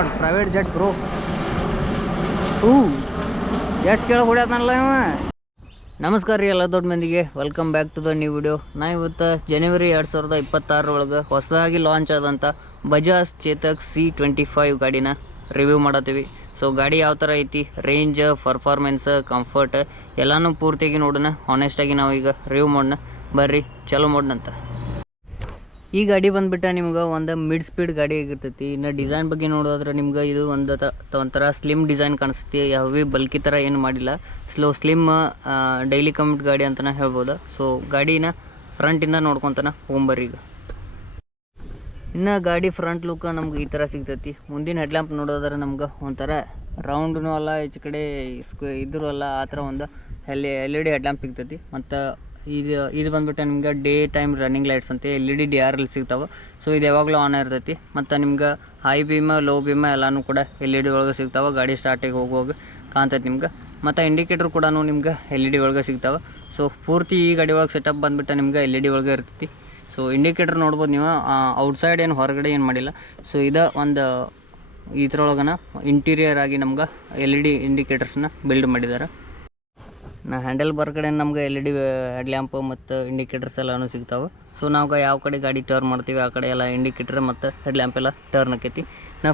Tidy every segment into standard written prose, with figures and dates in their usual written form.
Private jet bro. ಎಷ್ಟು ಕೆಳಗೆ ಹೊಡ್ಯಾತನಲ್ಲ ಇವ. ನಮಸ್ಕಾರ ರೀ ಎಲ್ಲ ದೊಡ್ಡ ಮಂದಿಗೆ, welcome back to the new video. ನಾ ಇವತ್ತು ಜನವರಿ 2026 ಒಳಗೆ ಹೊಸದಾಗಿ ಲಾಂಚ್ ಆದಂಥ ಬಜಾಜ್ ಚೇತಕ್ C25 ಗಾಡಿನ ರಿವ್ಯೂ ಮಾಡತ್ತೀವಿ. ಸೊ ಗಾಡಿ ಯಾವ ಥರ ಐತಿ, ರೇಂಜ್, ಪರ್ಫಾರ್ಮೆನ್ಸ್, ಕಂಫರ್ಟ್ ಎಲ್ಲನೂ ಪೂರ್ತಿಯಾಗಿ ನೋಡೋಣ. ಹಾನೆಸ್ಟಾಗಿ ನಾವು ಈಗ ರಿವ್ಯೂ ಮಾಡೋಣ, ಬರ್ರಿ ಚಲೋ ಮಾಡೋಣಂತ. ಈ ಗಾಡಿ ಬಂದುಬಿಟ್ಟು ನಿಮ್ಗೆ ಒಂದು ಮಿಡ್ ಸ್ಪೀಡ್ ಗಾಡಿ ಆಗಿರ್ತೈತಿ. ಇನ್ನು ಡಿಸೈನ್ ಬಗ್ಗೆ ನೋಡೋದ್ರೆ ನಿಮ್ಗೆ ಇದು ಒಂಥರ ಸ್ಲಿಮ್ ಡಿಸೈನ್ ಕಾಣಿಸ್ತೈತಿ. ಯಾವೇ ಬಲ್ಕಿ ಥರ ಏನು ಮಾಡಿಲ್ಲ, ಸ್ಲಿಮ್ ಡೈಲಿ ಕಮ್ಯೂಟ್ ಗಾಡಿ ಅಂತಲೇ ಹೇಳ್ಬೋದು. ಸೊ ಗಾಡಿನ ಫ್ರಂಟಿಂದ ನೋಡ್ಕೊತಾನೆ ಹೋಗ್ಬರ್ರಿ. ಈಗ ಇನ್ನು ಗಾಡಿ ಫ್ರಂಟ್ ಲುಕ್ ನಮ್ಗೆ ಈ ಥರ ಸಿಗ್ತೈತಿ. ಮುಂದಿನ ಹೆಡ್ಲ್ಯಾಂಪ್ ನೋಡೋದ್ರೆ ನಮ್ಗೆ ಒಂಥರ ರೌಂಡ್ನೂ ಅಲ್ಲ, ಈಚೆ ಕಡೆ ಇದ್ರೂ ಅಲ್ಲ, ಆ ಥರ ಒಂದು LED ಹೆಡ್ಲ್ಯಾಂಪ್ ಸಿಗ್ತೈತಿ. ಮತ್ತು ಇದು ಬಂದುಬಿಟ್ಟು ನಿಮ್ಗೆ ಡೇ ಟೈಮ್ ರನ್ನಿಂಗ್ ಲೈಟ್ಸ್ ಅಂತ LED DRL ಸಿಗ್ತಾವೆ. ಸೊ ಇದು ಯಾವಾಗಲೂ ಆನ್ ಇರ್ತೈತಿ. ಮತ್ತು ನಿಮ್ಗೆ ಹೈ ಬೀಮ, ಲೋ ಬೀಮ ಎಲ್ಲನೂ ಕೂಡ LED ಒಳಗೆ ಸಿಗ್ತಾವೆ. ಗಾಡಿ ಸ್ಟಾರ್ಟಿಗೆ ಹೋಗುವಾಗ ಕಾಣ್ತೈತಿ ನಿಮ್ಗೆ. ಮತ್ತು ಇಂಡಿಕೇಟರ್ ಕೂಡ ನಿಮ್ಗೆ LED ಒಳಗೆ ಸಿಗ್ತಾವೆ. ಸೊ ಪೂರ್ತಿ ಈ ಗಾಡಿ ಒಳಗೆ ಸೆಟಪ್ ಬಂದುಬಿಟ್ಟು ನಿಮ್ಗೆ LED ಒಳಗೆ ಇರ್ತೈತಿ. ಸೊ ಇಂಡಿಕೇಟರ್ ನೋಡ್ಬೋದು ನೀವು, ಔಟ್ಸೈಡ್ ಏನು ಹೊರಗಡೆ ಏನು ಮಾಡಿಲ್ಲ. ಸೊ ಇದು ಒಂದು ಇದ್ರೊಳಗನ ಇಂಟೀರಿಯರ್ ಆಗಿ ನಮ್ಗೆ LED ಇಂಡಿಕೇಟರ್ಸ್ನ ಬಿಲ್ಡ್ ಮಾಡಿದ್ದಾರೆ. ಹ್ಯಾಂಡಲ್ ಬಾರ್ ಕಡೆ ನಮ್ಗೆ LED ಹೆಡ್ ಲ್ಯಾಂಪ್ ಮತ್ತು ಇಂಡಿಕೇಟರ್ಸ್ ಎಲ್ಲನೂ ಸಿಗ್ತಾವೆ. ಸೊ ನಾವು ಯಾವ ಕಡೆ ಗಾಡಿ ಟರ್ನ್ ಮಾಡ್ತೀವಿ ಆ ಕಡೆ ಎಲ್ಲ ಇಂಡಿಕೇಟರ್ ಮತ್ತು ಹೆಡ್ ಲ್ಯಾಂಪ್ ಎಲ್ಲ ಟರ್ನ್ ಆಕೈತಿ.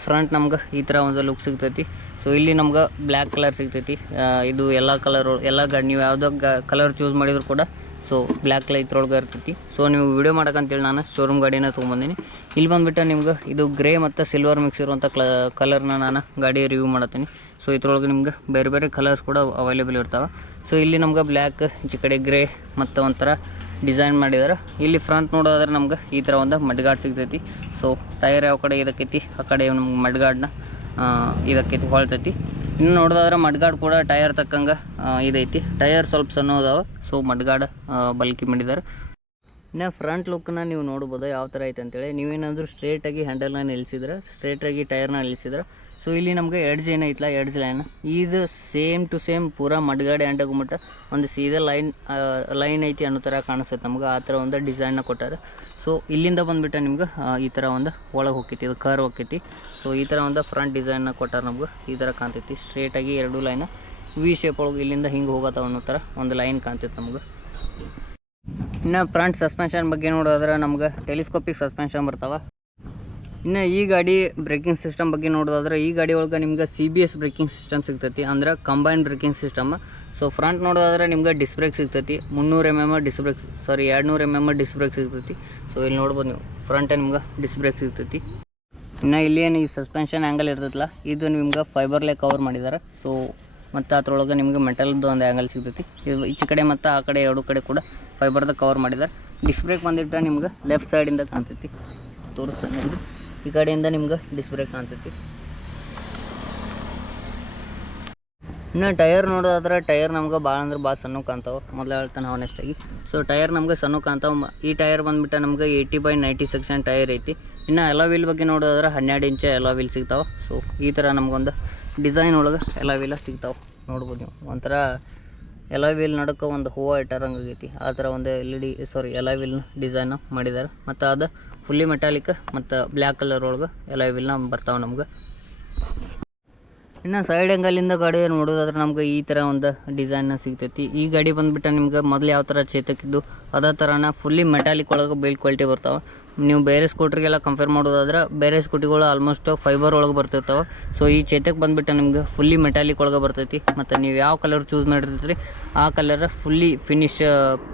ಫ್ರಂಟ್ ನಮ್ಗೆ ಈ ಥರ ಒಂದು ಲುಕ್ ಸಿಗ್ತೈತಿ. ಸೊ ಇಲ್ಲಿ ನಮ್ಗೆ ಬ್ಲ್ಯಾಕ್ ಕಲರ್ ಸಿಗ್ತೈತಿ. ಇದು ಎಲ್ಲ ಕಲರು ಗಾಡಿ ನೀವು ಯಾವುದೋ ಕಲರ್ ಚೂಸ್ ಮಾಡಿದ್ರು ಕೂಡ ಸೊ ಬ್ಲ್ಯಾಕ್ ಕಲರ್ ಇದ್ರೊಳಗೆ ಇರ್ತೈತಿ. ಸೊ ನೀವು ವಿಡಿಯೋ ಮಾಡೋಕ್ಕಂತೇಳಿ ನಾನು ಶೋರೂಮ್ ಗಾಡಿನ ತೊಗೊಂಬಂದೀನಿ. ಇಲ್ಲಿ ಬಂದುಬಿಟ್ಟು ನಿಮ್ಗೆ ಇದು ಗ್ರೇ ಮತ್ತು ಸಿಲ್ವರ್ ಮಿಕ್ಸ್ ಇರುವಂಥ ಕಲರ್ನ ನಾನು ಗಾಡಿ ರಿವ್ಯೂ ಮಾಡತ್ತೀನಿ. ಸೊ ಇದ್ರೊಳಗೆ ನಿಮ್ಗೆ ಬೇರೆ ಬೇರೆ ಕಲರ್ಸ್ ಕೂಡ ಅವೈಲೇಬಲ್ ಇರ್ತಾವೆ. ಸೊ ಇಲ್ಲಿ ನಮ್ಗೆ ಬ್ಲ್ಯಾಕ್, ಈ ಕಡೆ ಗ್ರೇ ಮತ್ತು ಒಂಥರ ಡಿಸೈನ್ ಮಾಡಿದ್ದಾರೆ. ಇಲ್ಲಿ ಫ್ರಂಟ್ ನೋಡೋದಾದ್ರೆ ನಮ್ಗೆ ಈ ಥರ ಒಂದು ಮಡ್ಗಾಡ್ ಸಿಗ್ತೈತಿ. ಸೊ ಟೈರ್ ಯಾವ ಕಡೆ ಇದಕ್ಕೈತಿ ಆ ಕಡೆ ನಮ್ಗೆ ಮಡ್ಗಾಡನ್ನ ಇದಕ್ಕೈತಿ ಹೊಳ್ತೈತಿ. ಇನ್ನು ನೋಡೋದಾದ್ರೆ ಮಡ್ಗಾಡ್ ಕೂಡ ಟೈರ್ ತಕ್ಕಂಗೆ ಇದೈತಿ. ಟೈರ್ ಸ್ವಲ್ಪ ಸಣ್ಣ ಅದಾವೆ. ಸೊ ಮಡ್ಗಾಡ್ ಬಲ್ಕಿ ಮಾಡಿದ್ದಾರೆ. ಇನ್ನು ಫ್ರಂಟ್ ಲುಕ್ನ ನೀವು ನೋಡ್ಬೋದು ಯಾವ ಥರ ಐತೆ ಅಂತೇಳಿ. ನೀವೇನಾದರೂ ಸ್ಟ್ರೇಟಾಗಿ ಹ್ಯಾಂಡಲ್ನ ನಿಲ್ಲಿಸಿದ್ರೆ, ಸ್ಟ್ರೇಟಾಗಿ ಟೈರ್ನ ನಿಲ್ಲಿಸಿದ್ರೆ, ಸೊ ಇಲ್ಲಿ ನಮಗೆ ಎಡ್ಜ್ ಏನೈತಲ್ಲ, ಎಡ್ಜ್ ಲೈನ್ ಇದು ಸೇಮ್ ಟು ಸೇಮ್ ಪೂರಾ ಮಡ್ಗಾಡಿ ಆ್ಯಂಡ್ ಆಗುಮಟ್ಟ ಒಂದು ಸೀದಾ ಲೈನ್ ಐತಿ ಅನ್ನೋ ಥರ ಕಾಣಿಸ್ತೈತೆ ನಮ್ಗೆ. ಆ ಥರ ಒಂದು ಡಿಸೈನ್ನ ಕೊಟ್ಟಾರೆ. ಸೊ ಇಲ್ಲಿಂದ ಬಂದುಬಿಟ್ಟು ನಿಮ್ಗೆ ಈ ಥರ ಒಂದು ಒಳಗೆ ಹೋಗ್ತೈತಿ, ಇದು ಕರ್ವ್ ಹೋಗ್ತೈತಿ. ಸೊ ಈ ಥರ ಒಂದು ಫ್ರಂಟ್ ಡಿಸೈನ್ನ ಕೊಟ್ಟಾರೆ ನಮ್ಗೆ. ಈ ಥರ ಕಾಣ್ತೈತಿ ಸ್ಟ್ರೇಟಾಗಿ ಎರಡು ಲೈನ್ ವಿ ಶೇಪ್ ಒಳಗೆ ಇಲ್ಲಿಂದ ಹಿಂಗೆ ಹೋಗತ್ತವ ಅನ್ನೋ ಥರ ಒಂದು ಲೈನ್ ಕಾಣ್ತೈತೆ ನಮ್ಗೆ. ಇನ್ನು ಫ್ರಂಟ್ ಸಸ್ಪೆನ್ಷನ್ ಬಗ್ಗೆ ನೋಡೋದ್ರೆ ನಮ್ಗೆ ಟೆಲಿಸ್ಕೋಪಿಕ್ ಸಸ್ಪೆನ್ಷನ್ ಬರ್ತಾವೆ. ಇನ್ನು ಈ ಗಾಡಿ ಬ್ರೇಕಿಂಗ್ ಸಿಸ್ಟಮ್ ಬಗ್ಗೆ ನೋಡೋದಾದ್ರೆ ಈ ಗಾಡಿ ಒಳಗೆ ನಿಮ್ಗೆ CBS ಬ್ರೇಕಿಂಗ್ ಸಿಸ್ಟಮ್ ಸಿಗ್ತೈತಿ, ಅಂದ್ರೆ combined breaking system. So front ನೋಡೋದಾದ್ರೆ ನಿಮ್ಗೆ ಡಿಸ್ ಬ್ರೇಕ್ ಸಿಗ್ತೈತಿ. 300 mm ಡಿಸ್ ಬ್ರೇಕ್, 200 mm ಡಿಸ್ ಬ್ರೇಕ್ ಸಿಗ್ತೈತಿ. ಸೊ ಇಲ್ಲಿ ನೋಡ್ಬೋದು ನೀವು ಫ್ರಂಟ್ ನಿಮ್ಗೆ ಡಿಸ್ ಬ್ರೇಕ್ ಸಿಗ್ತೈತಿ. ಇನ್ನು ಇಲ್ಲಿ ಏನು ಈ ಸಸ್ಪೆನ್ಷನ್ ಆ್ಯಂಗಲ್ ಇರ್ತೈತಲ್ಲ, ಇದು ನಿಮ್ಗೆ ಫೈಬರ್ಲೆ ಕವರ್ ಮಾಡಿದ್ದಾರೆ. ಸೊ ಮತ್ತು ಅದ್ರೊಳಗೆ ನಿಮಗೆ ಮೆಟಲ್ದು ಒಂದು ಆ್ಯಂಗಲ್ ಸಿಗ್ತೈತಿ. ಇದು ಈಚೆ ಕಡೆ ಮತ್ತು ಆ ಕಡೆ ಎರಡು ಕಡೆ ಕೂಡ ಫೈಬರ್ದ ಕವರ್ ಮಾಡಿದ್ದಾರೆ. ಡಿಸ್ ಬ್ರೇಕ್ ಬಂದಿಟ್ಟು ನಿಮ್ಗೆ ಲೆಫ್ಟ್ ಸೈಡಿಂದ ಕಾಣ್ತೈತಿ, ತೋರಿಸ್ತಾನೆ. ಈ ಕಡೆಯಿಂದ ನಿಮ್ಗೆ ಡಿಸ್ ಬ್ರೇಕ್ ಕಾಣ್ತೈತಿ. ಇನ್ನು ಟೈರ್ ನೋಡೋದಾದ್ರೆ ಟೈರ್ ನಮ್ಗೆ ಭಾಳ ಅಂದ್ರೆ ಭಾಳ ಸಣ್ಣ ಕಾಣ್ತಾವೆ. ಮೊದಲು ಹೇಳ್ತಾನೆ ಹಾನೆಸ್ಟಾಗಿ. ಸೊ ಟೈರ್ ನಮ್ಗೆ ಸಣ್ಣ ಕಾಣ್ತಾವೆ. ಈ ಟೈರ್ ಬಂದುಬಿಟ್ಟು ನಮ್ಗೆ 80/90 ಸೆಕ್ಷನ್ ಟೈರ್ ಐತಿ. ಇನ್ನು ಎಲ್ಲ ವೀಲ್ ಬಗ್ಗೆ ನೋಡೋದಾದ್ರೆ 12 ಇಂಚ್ ಎಲ್ಲ ವೀಲ್ ಸಿಗ್ತಾವೆ. ಸೊ ಈ ಥರ ನಮ್ಗೊಂದು ಡಿಸೈನ್ ಒಳಗೆ ಎಲ್ಲ ವೀಲ ಸಿಗ್ತಾವೆ. ನೋಡ್ಬೋದು ನೀವು, ಒಂಥರ ಎಲ್ಲ ವೀಲ್ ನಡಕ್ಕೆ ಒಂದು ಹೂವು ಇಟ್ಟಾರಂಗೆ ಆಗೈತಿ. ಆ ಥರ ಒಂದು ಎಲ್ಲ ವೀಲ್ನ ಡಿಸೈನ್ ಮಾಡಿದ್ದಾರೆ. ಮತ್ತು ಅದು ಫುಲ್ಲಿ ಮೆಟಾಲಿಕ್ ಮತ್ತು ಬ್ಲ್ಯಾಕ್ ಕಲರ್ ಒಳಗೆ ಎಲ್ಲ ವೀಲ್ನ ಬರ್ತಾವೆ ನಮ್ಗೆ. ಇನ್ನು ಸೈಡ್ ಆ್ಯಂಗಲಿಂದ ಗಾಡಿ ನೋಡೋದಾದ್ರೆ ನಮ್ಗೆ ಈ ಥರ ಒಂದು ಡಿಸೈನ್ನ ಸಿಗ್ತೈತಿ. ಈ ಗಾಡಿ ಬಂದುಬಿಟ್ಟು ನಿಮ್ಗೆ ಮೊದಲು ಯಾವ ಥರ ಚೇತಕ್ಕಿದ್ದು ಅದೇ ಥರನ ಫುಲ್ಲಿ ಮೆಟಾಲಿಕ್ ಒಳಗೆ ಬಿಲ್ಡ್ ಕ್ವಾಲಿಟಿ ಬರ್ತಾವೆ. ನೀವು ಬೇರೆ ಸ್ಕೂಟ್ರಿಗೆಲ್ಲ ಕಂಪೇರ್ ಮಾಡೋದಾದ್ರೆ ಬೇರೆ ಸ್ಕೂಟಿಗಳು ಆಲ್ಮೋಸ್ಟ್ ಫೈಬರ್ ಒಳಗೆ ಬರ್ತಿರ್ತಾವೆ. ಸೊ ಈ ಚೇತಕ್ ಬಂದುಬಿಟ್ಟು ನಿಮ್ಗೆ ಫುಲ್ಲಿ ಮೆಟಾಲಿಕ್ ಒಳಗೆ ಬರ್ತೈತಿ. ಮತ್ತು ನೀವು ಯಾವ ಕಲರ್ ಚೂಸ್ ಮಾಡಿರ್ತೈತಿ ಆ ಕಲರ್ ಫುಲ್ಲಿ ಫಿನಿಶ್